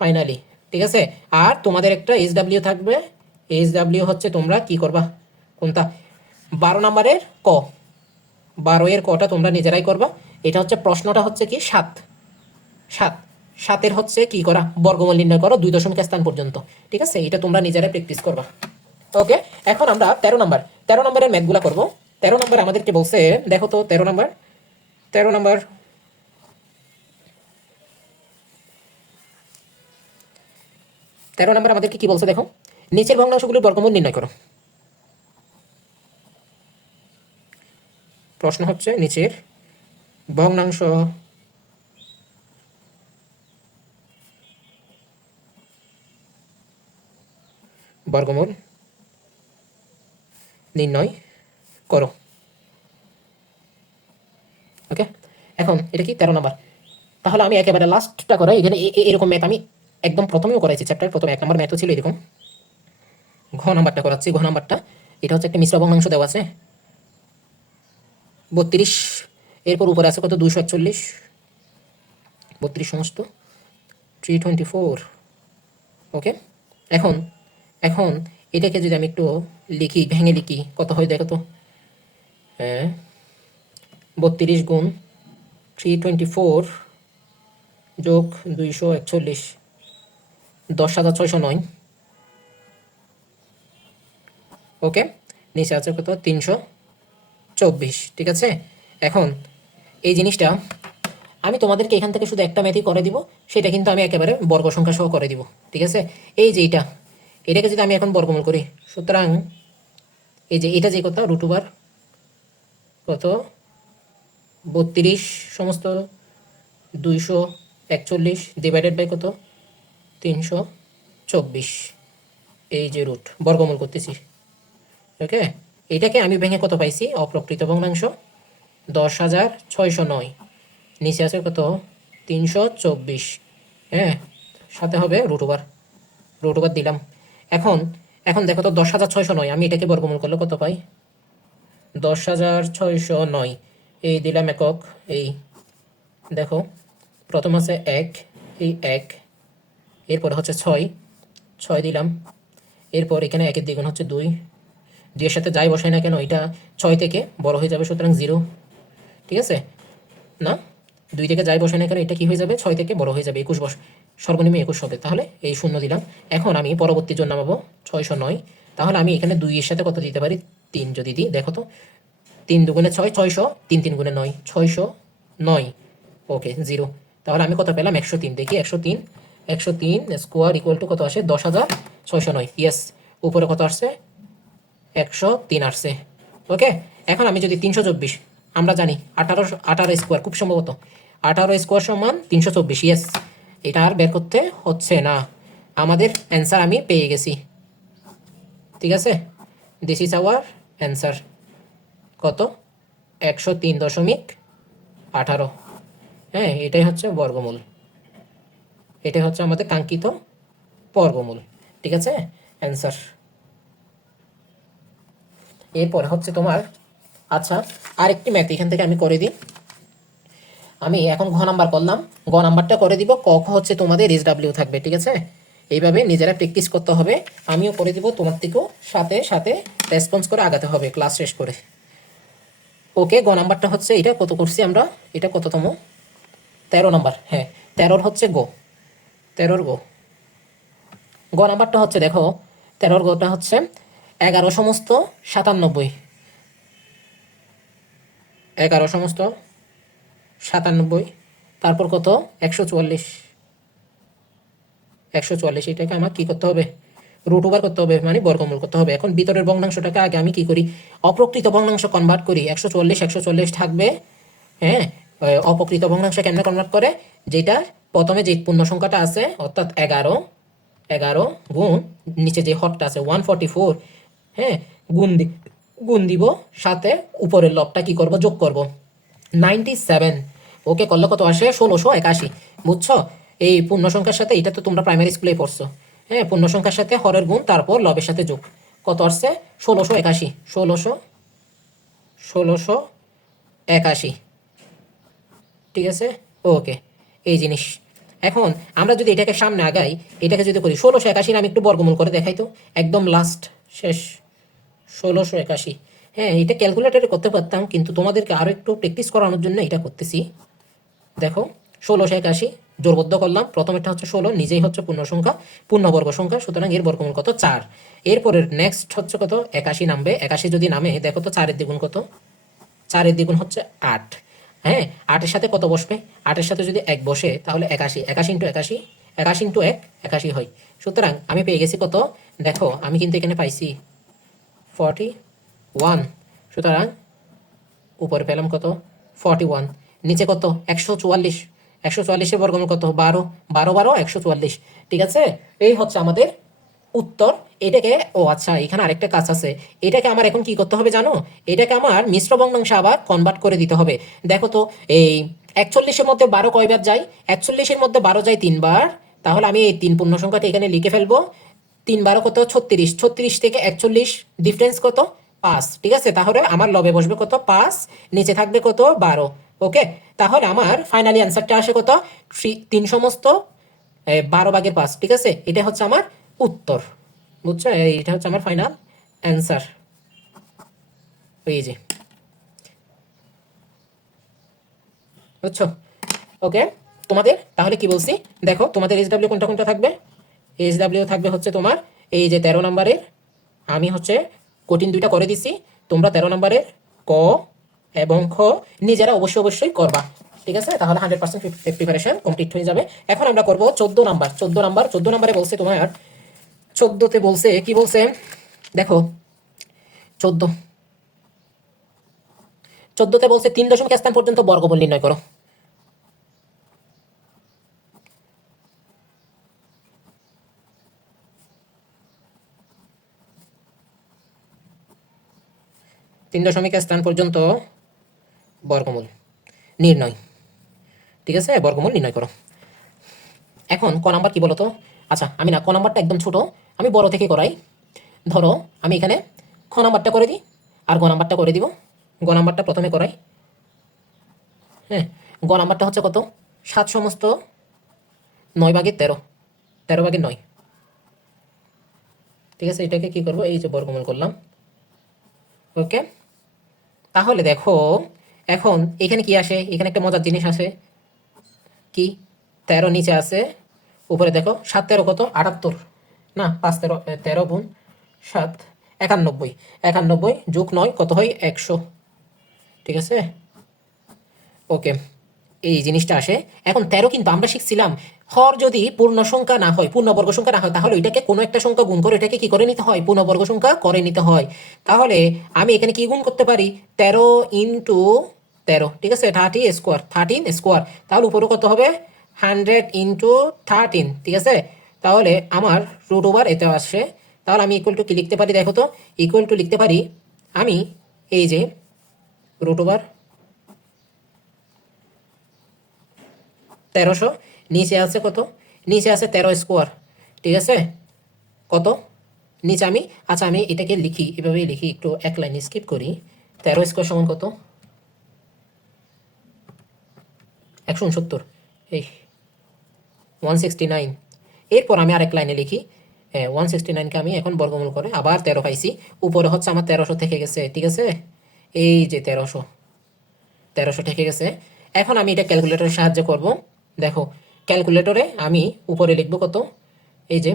ফাইনালি, ঠিক আছে। আর তোমাদের একটা SW থাকবে, SW হচ্ছে তোমরা কি করবা, কোনটা 12 নম্বরের ক, 12-এর কটা তোমরা নিজেরাই করবা। এটা হচ্ছে প্রশ্নটা হচ্ছে কি 7 7 7-এর হচ্ছে কি করা, বর্গমূল নির্ণয় করো 2 দশমিক স্থান পর্যন্ত, ঠিক আছে। এটা তোমরা নিজেরাই প্র্যাকটিস করবা, ওকে। এখন আমরা 13 নম্বরের ম্যাথগুলা করব। 13 নম্বর আমাদেরকে বলছে, দেখো তো 13 নম্বর 13 নম্বর 13 নম্বর আমাদেরকে কি বলছে দেখো, নিচের ভগ্নাংশগুলোর বর্গমূল নির্ণয় করো। প্রশ্ন হচ্ছে নিচের ভগ্নাংশ বর্গমূল নির্ণয় করো। ওকে, এখন এটা কি 13 নাম্বার। তাহলে আমি একেবারে লাস্টটা করাই। এখানে এরকম ম্যাথ আমি একদম প্রথমেও করাইছি, চ্যাপ্টার প্রথমে 1 নম্বর ম্যাথও ছিল এরকম। ঘ নাম্বারটা করাচ্ছি। ঘ নাম্বারটা এটা হচ্ছে একটা মিশ্র ভগ্নাংশ দেওয়া আছে 32, এরপর উপরে আছে কত 241, 32 সমস্ত 324। ওকে, এখন এখন এটাকে যদি আমি একটু লিখি, ভেঙে লিখি, কত হয় দেখো তো। হ্যাঁ, 32 গুণ 324 যোগ 241, 10,609। ওকে, নিচে আছে কত 324। ঠিক আছে, এখন এই জিনিসটা আমি তোমাদেরকে এখান থেকে শুধু একটা ম্যাথই করে দিব, সেটা কিন্তু আমি একেবারে বর্গ সংখ্যা সহ করে দিব। ঠিক আছে, এই যে এটাকে যদি আমি এখন বর্গমূল করি, সুতরাং এই যে এটা যে কত √, কত 32 সমস্ত 241 ডিভাইডেড বাই কত 324, এই যে রুট বর্গমূল করতেছি। ওকে, এটাকে আমি ভেঙে কত পাইছি, অপ্রকৃত ভগ্নাংশ 10,609, নিচে আছে কত 324। হ্যাঁ, সাথে হবে √, দিলাম। এখন এখন দেখো তো 10,609, আমি এটাকে বর্গমূল করলে কত পাই, 10,609, এই দিলাম একক। এই দেখো প্রথম আছে 1, এই 1, এরপরে হচ্ছে 6 দিলাম, এরপর এখানে 1-এর দ্বিগুণ হচ্ছে 2, 2-এর সাথে যাই বসাই না কেন এটা 6 থেকে বড় হয়ে যাবে, সুতরাং 0। ঠিক আছে না, 2 থেকে যাই বসাই না কেন এটা কি হয়ে যাবে, 6 থেকে বড় হয়ে যাবে, 21 সর্বনিম্ন 21 হবে। তাহলে এই 0 দিলাম। এখন আমি পরবর্তী জন্য নামাবো 609। তাহলে আমি এখানে 2 এর সাথে কত দিতে পারি, 3 যদি দিই, দেখো তো 3 দুগুণে 6, 600, 3 3 গুণে 9, 609। ওকে, 0। তাহলে আমি কত পেলাম, 103। দেখি 103 স্কোয়ার ইকুয়াল টু কত আসে, 10,609। ইয়েস, উপরে কত আসছে, 103 আসছে। ওকে, এখন আমি যদি 324, আমরা জানি 18 স্কোয়ার, খুব সম্ভবত 18 স্কোয়ার সমান 324। ইয়েস, এটা আর বের করতে হচ্ছে না, আমাদের অ্যান্সার আমি পেয়ে গেছি। ঠিক আছে, দিস ইজ আওয়ার অ্যান্সার। কত, 103.18। হ্যাঁ, এটাই হচ্ছে বর্গমূল, এটাই হচ্ছে আমাদের কাঙ্ক্ষিত বর্গমূল। ঠিক আছে, অ্যান্সার। এরপর হচ্ছে তোমার, আচ্ছা আরেকটি ম্যাথ এখান থেকে আমি করে দিই। আমি এখন ঘ নাম্বার করলাম, গ নাম্বারটা করে দিব। ক খ হচ্ছে তোমাদের SW থাকবে। ঠিক আছে, এইভাবে নিজেরা প্র্যাকটিস করতে হবে, আমিও করে দিব, তোমার থেকেও সাথে সাথে রেসপন্স করে আগাতে হবে ক্লাস শেষ করে। ওকে, গ নাম্বারটা হচ্ছে এটা কত করছি আমরা, এটা কততম, 13 নাম্বার। হ্যাঁ, 13 হচ্ছে গো, 13 গো। গ নাম্বারটা হচ্ছে দেখো, 13 গোটা হচ্ছে 11 সমস্ত 97, 11 সমস্ত 97, তারপর কত 144, 144। এটাকে আমার কি করতে হবে, √, করতে হবে, মানে বর্গমূল করতে হবে। এখন ভিতরের ভগ্নাংশটাকে আগে আমি কি করি, অপ্রকৃত ভগ্নাংশ কনভার্ট করি। 144 থাকবে। হ্যাঁ, অপ্রকৃত ভগ্নাংশ কেমনে কনভার্ট করে, যেটা প্রথমে যে পূর্ণ সংখ্যাটা আছে অর্থাৎ 11 গুণ নিচে যে হরটা আছে 144, হ্যাঁ, গুণ দিব, সাথে উপরের লবটা কি করব, যোগ করব 97। ওকে, করলে কত আসে, 1681। বুঝছো, এই পূর্ণ সংখ্যার সাথে, এটা তো তোমরা প্রাইমারি স্কুলে পড়ছো। হ্যাঁ, পূর্ণ সংখ্যার সাথে হরের গুণ, তারপর লবের সাথে যোগ, কত আসছে 1681, 1681। ঠিক আছে, ওকে, এই জিনিস। এখন আমরা যদি এটাকে সামনে আগাই, এটাকে যদি করি 1681, আমি একটু বর্গমূল করে দেখাই তো, একদম লাস্ট শেষ 1681। হ্যাঁ, এটা ক্যালকুলেটারে করতে পারতাম, কিন্তু তোমাদেরকে আরও একটু প্র্যাকটিস করানোর জন্য এটা করতেছি। দেখো 1681 জোরবদ্ধ করলাম, প্রথমেরটা হচ্ছে 16, নিজেই হচ্ছে পূর্ণ সংখ্যা, পূর্ণবর্গ সংখ্যা, সুতরাং এর বর্গমূল কত, 4। এরপরের নেক্সট হচ্ছে কত, 81 নামবে। 81 যদি নামে, দেখো তো 4-এর দ্বিগুণ কত, 4-এর দ্বিগুণ হচ্ছে 8। হ্যাঁ, 8-এর সাথে কত বসবে, 8-এর সাথে যদি 1 বসে, তাহলে 81, 81 ইন্টু 81, 81 ইন্টু 1, 81 হয়। সুতরাং আমি পেয়ে গেছি কত, দেখো আমি কিন্তু এখানে পাইছি 41। সুতরাং উপরে পেলাম কত 41, নিচে কত 144, 144-এর বর্গমূল কত 12, 12 12 144, ঠিক আছে। এই হচ্ছে আমাদের উত্তর। এটাকে আচ্ছা এখানে আরেকটা কাজ আছে, এটাকে আমার এখন কি করতে হবে জানো, এটাকে আমার মিশ্র ভগ্নাংশে আবার কনভার্ট করে দিতে হবে। দেখো তো এই 41-এর মধ্যে 12 কয়বার যায়, 41-এর মধ্যে 12 যায় 3 বার, তাহলে আমি এই 3 পূর্ণ সংখ্যাটা এখানে লিখে ফেলবো। 3 12 কত 36, 36 থেকে 41 ডিফারেন্স কত 5, ঠিক আছে। তাহলে আমার লবে বসবে কত 5, নিচে থাকবে কত 12, ওকে। তাহলে আমার ফাইনালি অ্যান্সারটা আসে কত 3 সমস্ত 12 ভাগের 5, ঠিক আছে। এটা হচ্ছে আমার উত্তর, বুঝছো, এটা হচ্ছে আমার ফাইনাল অ্যান্সার, এই যে, বুঝছো, ওকে। তোমাদের তাহলে কি বলছি দেখো, তোমাদের এইচডব্লিউ কোনটা কোনটা থাকবে, এইচডব্লিউ থাকবে হচ্ছে তোমার এই যে 13 নম্বরের, আমি হচ্ছে কঠিন দুইটা করে দিছি, তোমরা 13 নম্বরের ক এবং খ নিজেরা অবশ্যই করবা, ঠিক আছে। তাহলে 100% প্রিপারেশন কমপ্লিট হয়ে যাবে। এখন আমরা করব 14 নাম্বার, 14 নম্বরে বলছে তোমার 14তে বলছে কি বলছে দেখো, 14তে বলছে 3 দশমিক স্থান পর্যন্ত বর্গমূল নির্ণয় করো। তিন দশমিক স্থান পর্যন্ত বর্গমূল নির্ণয়, ঠিক আছে, বর্গমূল নির্ণয় করো। এখন ক নাম্বার কি বলো তো, আচ্ছা আমি না ক নাম্বারটা একদম ছোট, আমি বড় থেকে করাই। ধরো আমি এখানে খ নাম্বারটা করে দিই আর গ নাম্বারটা করে দিব। গ নাম্বারটা প্রথমে করাই, হ্যাঁ। গ নাম্বারটা হচ্ছে কত 7 সমস্ত 9/13, 13/9, ঠিক আছে। এটাকে কি করব, এই যে বর্গমূল করলাম, ওকে। তাহলে দেখো এখন এখানে কি আসে, এখানে একটা মজার জিনিস আসে কি, 13 নিচে আছে, উপরে দেখো 7 13 কত 78, না 5 13, 13 গুণ 7 91, 91 যোগ 9 কত হয় 100, ঠিক আছে, ওকে। এই জিনিসটা আসে। এখন 13 কিন্তু আমরা শিখছিলাম হর যদি পূর্ণ সংখ্যা না হয়, পূর্ণবর্গ সংখ্যা না হয়, তাহলে ওইটাকে কোনো একটা সংখ্যা গুণ করে এটাকে কি করে নিতে হয়, পূর্ণবর্গ সংখ্যা করে নিতে হয়। তাহলে আমি এখানে কি গুণ করতে পারি 13 ইন্টু 13, ঠিক আছে, 13 স্কোয়ার, তাহলে উপরে কত হবে 100 ইন্টু 13, ঠিক আছে। তাহলে আমার রুট ওভার এতে আসে। তাহলে আমি ইকুয়াল টু কি লিখতে পারি দেখো তো, ইকুয়াল টু লিখতে পারি আমি এই যে রুট ওভার 1300, নিচে আছে কত, নিচে আছে 13 স্কোয়ার, ঠিক আছে, কত নিচে আমি, আচ্ছা আমি এটাকে লিখি এভাবেই লিখি, একটু এক লাইন স্কিপ করি। 13 স্কোয়ার সমান কত 169, এই 169। এরপর আমি আরেক লাইনে লিখি 169কে আমি এখন বর্গমূল করে আবার 13 পাইছি, উপরে হচ্ছে আমার 1300 থেকে গেছে, ঠিক আছে, এই যে 1300 থেকে গেছে। এখন আমি এটা ক্যালকুলেটরের সাহায্যে করব। দেখো ক্যালকুলেটরে আমি উপরে লিখব কত, এই যে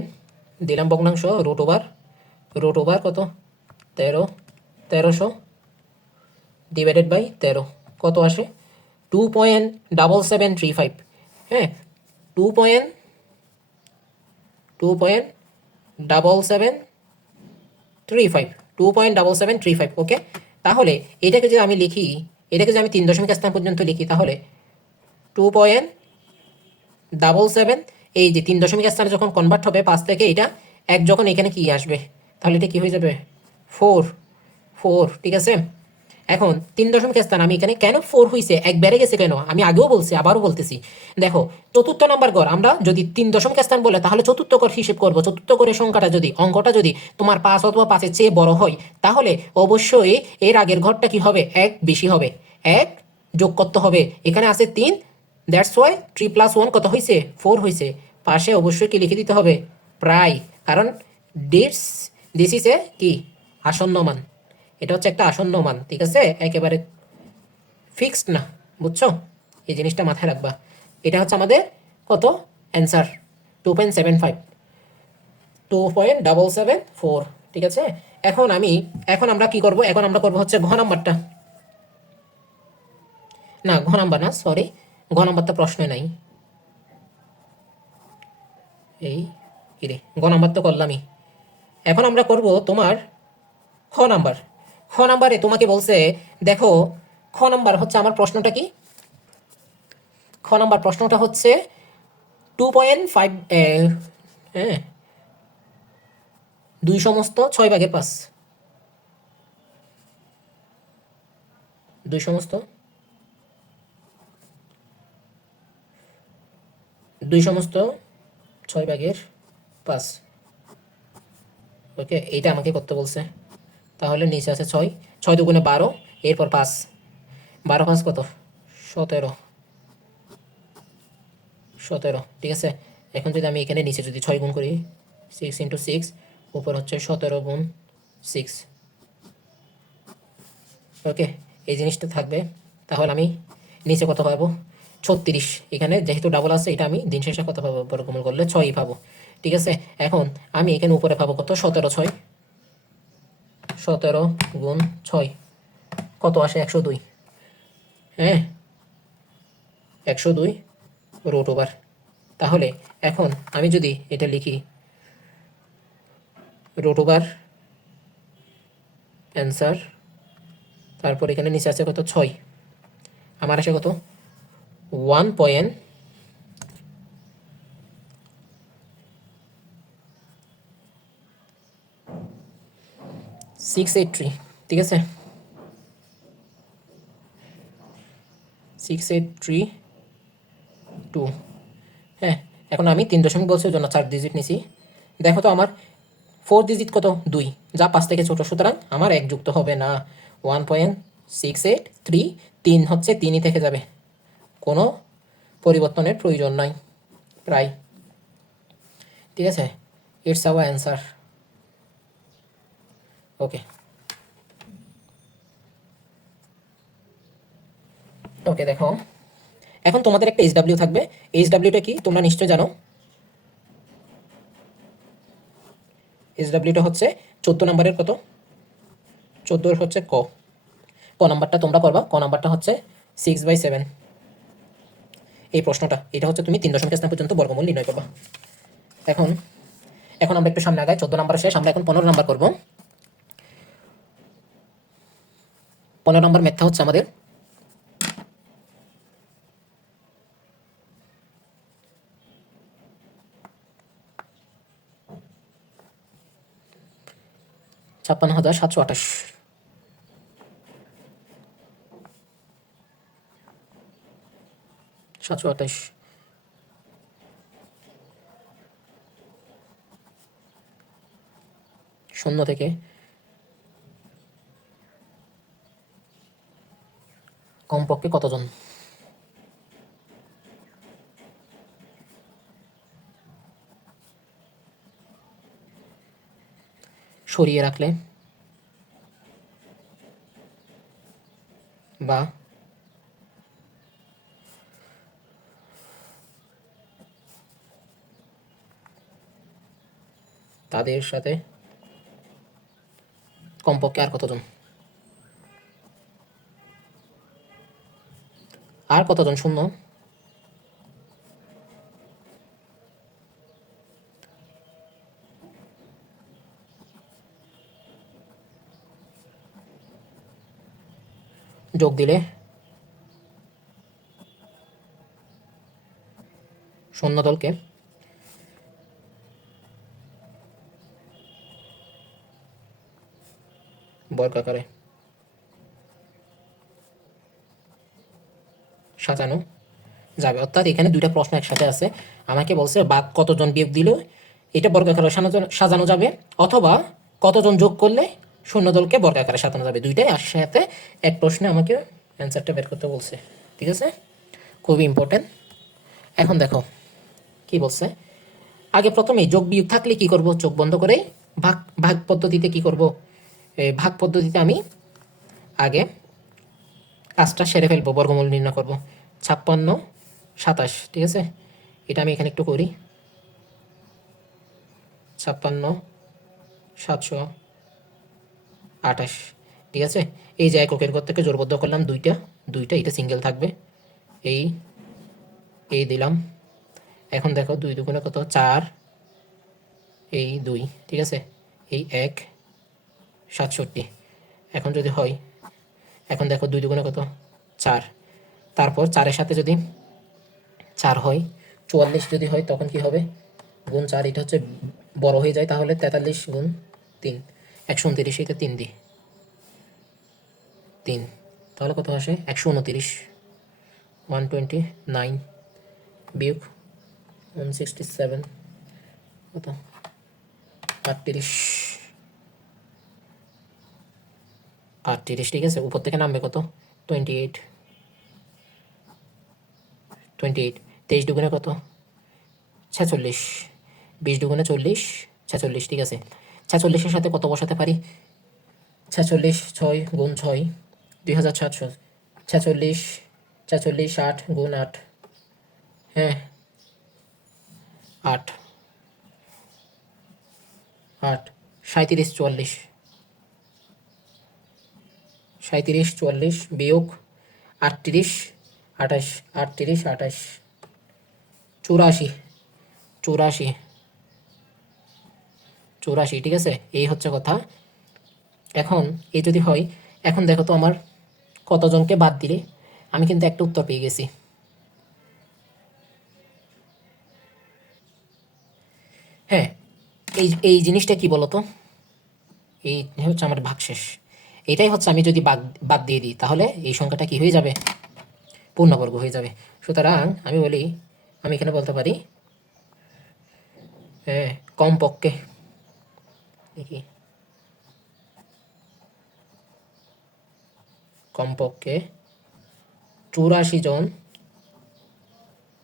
দিলাম ভগ্নাংশ রুট ওভার কত 1300 ডিভাইডেড বাই 13, কত আসে 2.7735, হ্যাঁ 2.7735, 2.7735, ওকে। তাহলে এটাকে যদি আমি লিখি, এটাকে যদি আমি 3 দশমিক স্থান পর্যন্ত লিখি, তাহলে 2.77, এই যে 3 দশমিক স্থানে যখন কনভার্ট হবে 5 থেকে, এটা 1 যখন এখানে কি আসবে, তাহলে এটা কি হয়ে যাবে 4, ঠিক আছে। এখন 3 দশমিক স্থান আমি এখানে কেন 4 হয়েছে, 1 বেড়ে গেছে কেন, আমি আগেও বলছি আবারও বলতেছি। দেখো চতুর্থ নাম্বার ঘর আমরা যদি 3 দশমিক স্থান বলে, তাহলে চতুর্থ ঘর হিসেব করব। চতুর্থ ঘরের সংখ্যাটা যদি, অঙ্কটা যদি তোমার 5 অথবা 5-এর চেয়ে বড় হয়, তাহলে অবশ্যই এর আগের ঘরটা কি হবে 1 বেশি হবে, 1 যোগ করতে হবে। এখানে আছে 3, দ্যাটস ওয়াই 3 + 1 কত হয়েছে 4 হয়েছে। পাশে অবশ্যই কি লিখে দিতে হবে প্রায়, কারণ দিস ইজ এ কি আসন্ন মান, এটা হচ্ছে একটা আসন্ন মান, ঠিক আছে, একেবারে ফিক্সড না, বুঝছো, এই জিনিসটা মাথায় রাখবা। এটা হচ্ছে আমাদের কত অ্যান্সার 2.75, 2.774, ঠিক আছে। এখন আমরা কি করব, এখন আমরা করব হচ্ছে ঘ নাম্বারটা, না ঘ নাম্বার না, সরি, ঘ নাম্বারটা প্রশ্নে নাই, এই কিরে ঘ নাম্বার তো করলামই। এখন আমরা করব তোমার খ নাম্বার। খ নাম্বারে তোমাকে বলছে দেখো, খ খ নাম্বার হচ্ছে আমার প্রশ্নটা কি, খ নাম্বার প্রশ্নটা হচ্ছে 2.5 হ্যাঁ 2 সমস্ত 6/5, 2 সমস্ত 6/5। ওকে, এইটা আমাকে করতে বলছে। তাহলে নিচে আছে 6, 6 দুগুণে 12, এরপর 5, 12 5 কত 17, 17, ঠিক আছে। এখন যদি আমি এখানে নিচে যদি 6 গুণ করি, 6 ইন্টু 6, উপর হচ্ছে 17 গুণ 6। ওকে, এই জিনিসটা থাকবে। তাহলে আমি নিচে কত পাবো 36, এখানে যেহেতু ডাবল আছে এটা আমি দিন শেষে কত পাবো বর্গমূল করলে 6ই পাবো, ঠিক আছে। এখন আমি এখানে উপরে পাবো কত 17, 6, 17 গুণ 6 কত আসে 102, হ্যাঁ 102 রুট ওভার। তাহলে এখন আমি যদি এটা লিখি রুট ওভার অ্যান্সার, তারপর এখানে নিচে আছে কত 6, আমার আসে কত 1.683, ঠিক আছে 6832। হ্যাঁ, এখন আমি 3 দশমিক বলছি জন্য 4 ডিজিট নিছি। দেখো তো আমার 4 ডিজিট কত 2, যা 5 থেকে ছোট, সুতরাং আমার 1 যুক্ত হবে না। 1.683, 3 হচ্ছে 3ই থেকে যাবে, কোনো পরিবর্তনের প্রয়োজন নাই প্রায়, ঠিক আছে। It's our answer. Okay okay, দেখো এখন তোমাদের একটা এইচডাব্লিউ থাকবে। এইচডাব্লিউটা কি তোমরা নিশ্চয় জানো। এইচডাব্লিউটা হচ্ছে 14 নম্বরের কত 14 হচ্ছে ক, ক নাম্বারটা তোমরা করবা। ক নাম্বারটা হচ্ছে 6/7। এই প্রশ্নটা এটা হচ্ছে তুমি 3 দশমিক স্থান পর্যন্ত বর্গমূল নির্ণয় করবা। এখন এখন আমরা একটু সামনে আগাই, 14 নাম্বার শেষ, আমরা এখন 15 নাম্বার করব। 15 নাম্বার ম্যাথটা হচ্ছে আমাদের ছাপ্পান্ন হাজার 728, শূন্য থেকে কমপক্ষে কতজন, সরিয়ে রাখলে বা তাদের সাথে কমপক্ষে আর কতজন, আর কতজন শূন্য যোগ দিলে শূন্য দলকে বর্গাকারে সাজানো যাবে। অর্থাৎ এখানে দুইটা প্রশ্ন একসাথে আছে, আমাকে বলছে বাদ কতজন বিয়োগ দিলে এটা বর্গাকারে সাজানো যাবে, অথবা কতজন যোগ করলে শূন্য দলকে বর্গাকারে সাজানো যাবে। দুইটাই একসাথে এক প্রশ্নে আমাকে অ্যান্সারটা বের করতে বলছে, ঠিক আছে, খুবই ইম্পর্টেন্ট। এখন দেখো কি বলছে, আগে প্রথমে যোগ বিয়োগ থাকলে কি করব, চোখ বন্ধ করে ভাগ ভাগ পদ্ধতিতে কি করব, ভাগ পদ্ধতিতে আমি আগে কাজটা সেরে ফেলবো, বর্গমূল নির্ণয় করব। 56 27, ঠিক আছে, এটা আমি এখানে একটু করি। 56 728, ঠিক আছে। এই যে এককের ঘর থেকে জোরবদ্ধ করলাম দুইটা দুইটা, এটা সিঙ্গেল থাকবে, এই এই দিলাম। এখন দেখো 2 দুগুণে কত 4, এই 2, ঠিক আছে, এই 1 67। এখন যদি হয়, এখন দেখো 2 দুগুণে কত 4, তারপর 4-এর সাথে যদি 4 হয়, 44 যদি হয় তখন কি হবে, গুণ 4, এটা হচ্ছে বড় হয়ে যায়, তাহলে 43 গুণ 3, 129, এটা 3 দিই, 3, তাহলে কত আসে 129, 129 বিয়োগ 167, কত 38, 38, ঠিক আছে। উপর থেকে নামবে কত 28, 28, 23 দুগুণে কত 46, 20 দুগুণে 40, 46, ঠিক আছে। 46-এর সাথে কত বসাতে পারি, 46, 6 গুণ 6, 2700, 46, 46, 8 গুণ 8, হ্যাঁ 8, 8, 37, 44, 37, 44 বিয়োগ 38, 28, 38, 28, 84, 84, 84, ঠিক আছে। এই হচ্ছে কথা। এখন এই যদি হয়, এখন দেখো তো আমার কতজনকে বাদ দিলে আমি কিন্তু একটা উত্তর পেয়ে গেছি। হ্যাঁ, এই এই জিনিসটা কি বলতো, এই হচ্ছে আমার ভাগশেষ। এটাই হচ্ছে আমি যদি বাদ বাদ দিয়ে দিই তাহলে এই সংখ্যাটা কি হয়ে যাবে, পূর্ণবর্গ হয়ে যাবে। সুতরাং আমি বলি, আমি এখানে বলতে পারি হ্যাঁ কমপক্ষে, দেখি কমপক্ষে 84 জন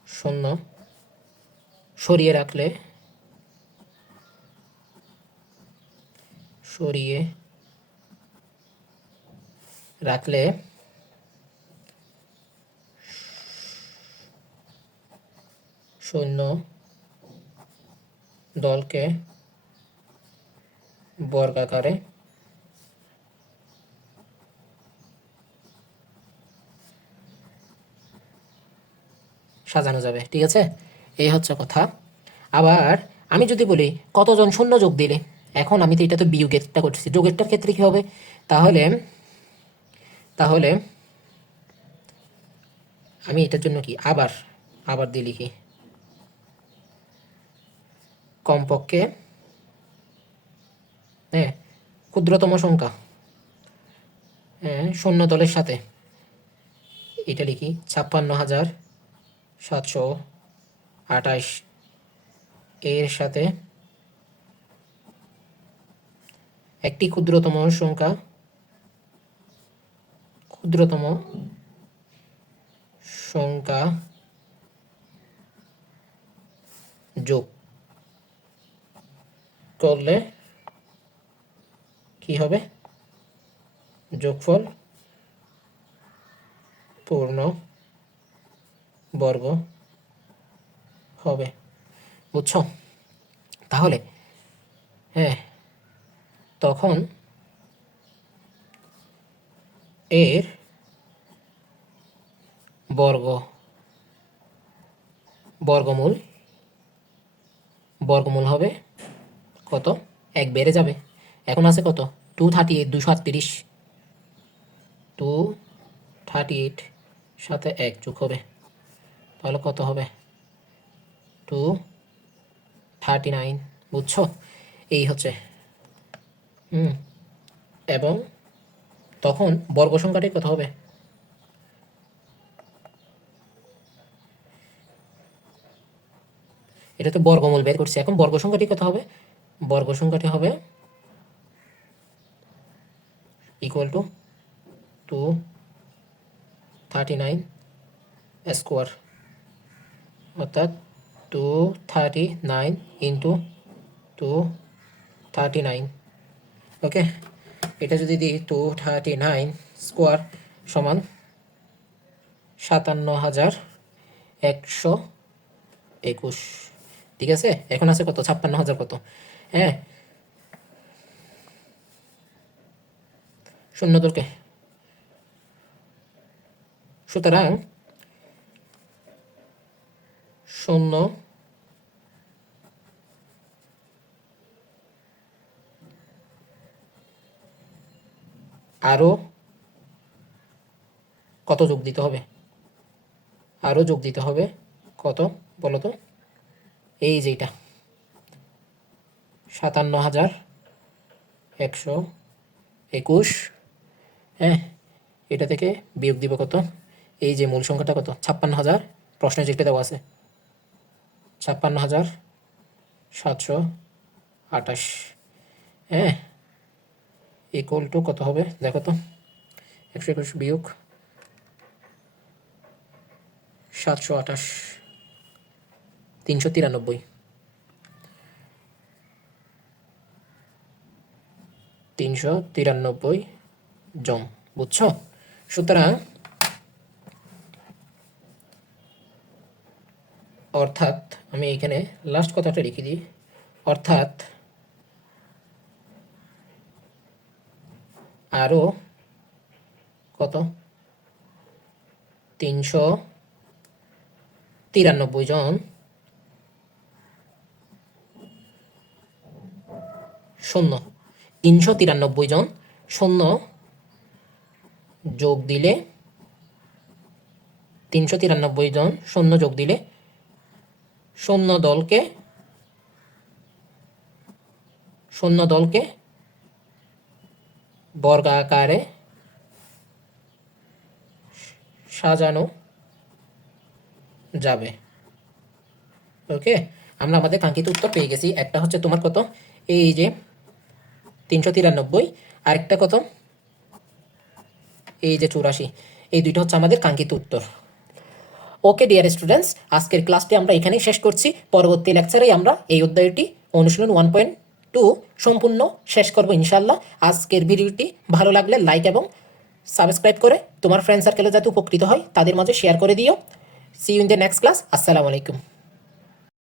শূন্য সরিয়ে রাখলে, সরিয়ে রাখলে সৈন্য দলকে বর্গাকারে সাজানো যাবে, ঠিক আছে। এই হচ্ছে কথা। আবার আমি যদি বলি কতজন শূন্য যোগ দিলে, এখন আমি তো এটা তো বিয়োগেরটা করছি, যোগেরটার ক্ষেত্রে কি হবে, তাহলে তাহলে আমি এটার জন্য কি আবার আবার দিয়ে লিখি, কমপক্ষে হ্যাঁ ক্ষুদ্রতম সংখ্যা, হ্যাঁ শূন্য দলের সাথে, এটা লিখি 56,728 এর সাথে একটি ক্ষুদ্রতম সংখ্যা, ক্ষুদ্রতম সংখ্যা যোগ করলে কি হবে, যোগফল পূর্ণ বর্গ হবে, বুঝছো। তাহলে হ্যাঁ তখন এর বর্গ বর্গমূল বর্গমূল হবে কত, 1 বেড়ে যাবে। এখন আছে কত 238, 238, 238 সাথে 1 যোগ হবে, তাহলে কত হবে 239, বুঝছো। এই হচ্ছে এবং তখন বর্গ সংখ্যাটি কত হবে, এটা তো বর্গমূল বের করছি, এখন বর্গ সংখ্যাটি কত হবে, বর্গ সংখ্যাটি হবে ইকুয়াল টু 239 স্কোয়ার, অর্থাৎ 239 ইন্টু 239, ওকে। এটা যদি দিই 239 স্কোয়ার সমান 57,121, ঠিক আছে। এখন আছে কত 56,000 কত, হ্যাঁ শূন্য দলকে, সুতরাং শূন্য আরও কত যোগ দিতে হবে? আরও যোগ দিতে হবে কত বলো তো? এই যেটা 57,121। হ্যাঁ, এটা থেকে বিয়োগ দিব কত? এই যে মূল সংখ্যাটা কত? 56,000, প্রশ্নে যেটা দেওয়া আছে 56,728। হ্যাঁ, ইকুয়াল টু কত হবে দেখো তো? 121 বিয়োগ 728, 393। 393 জন, বুঝছো? সুতরাং অর্থাৎ আমি এখানে লাস্ট কথাটা লিখে দিই, অর্থাৎ আরও কত? 393 জন শূন্য, 393 জন শূন্য যোগ দিলে, 393 জন শূন্য যোগ দিলে শূন্য দলকে বর্গাকারে সাজানো যাবে। ওকে, আমরা আমাদের কাঙ্ক্ষিত উত্তর পেয়ে গেছি। একটা হচ্ছে তোমার কত? এই যে 393, আরেকটা কত? এই যে 84। এই দুইটা হচ্ছে আমাদের কাঙ্ক্ষিত উত্তর। ওকে ডিয়ার স্টুডেন্টস, আজকের ক্লাসটি আমরা এখানেই শেষ করছি। পরবর্তী লেকচারেই আমরা এই অধ্যায়টি অনুশীলন 1.2 সম্পূর্ণ শেষ করব ইনশাল্লাহ। আজকের ভিডিওটি ভালো লাগলে লাইক এবং সাবস্ক্রাইব করে তোমার ফ্রেন্ড সার্কেলে যাতে উপকৃত হয় তাদের মাঝে শেয়ার করে দিও। See you in the next class. আসসালামু আলাইকুম।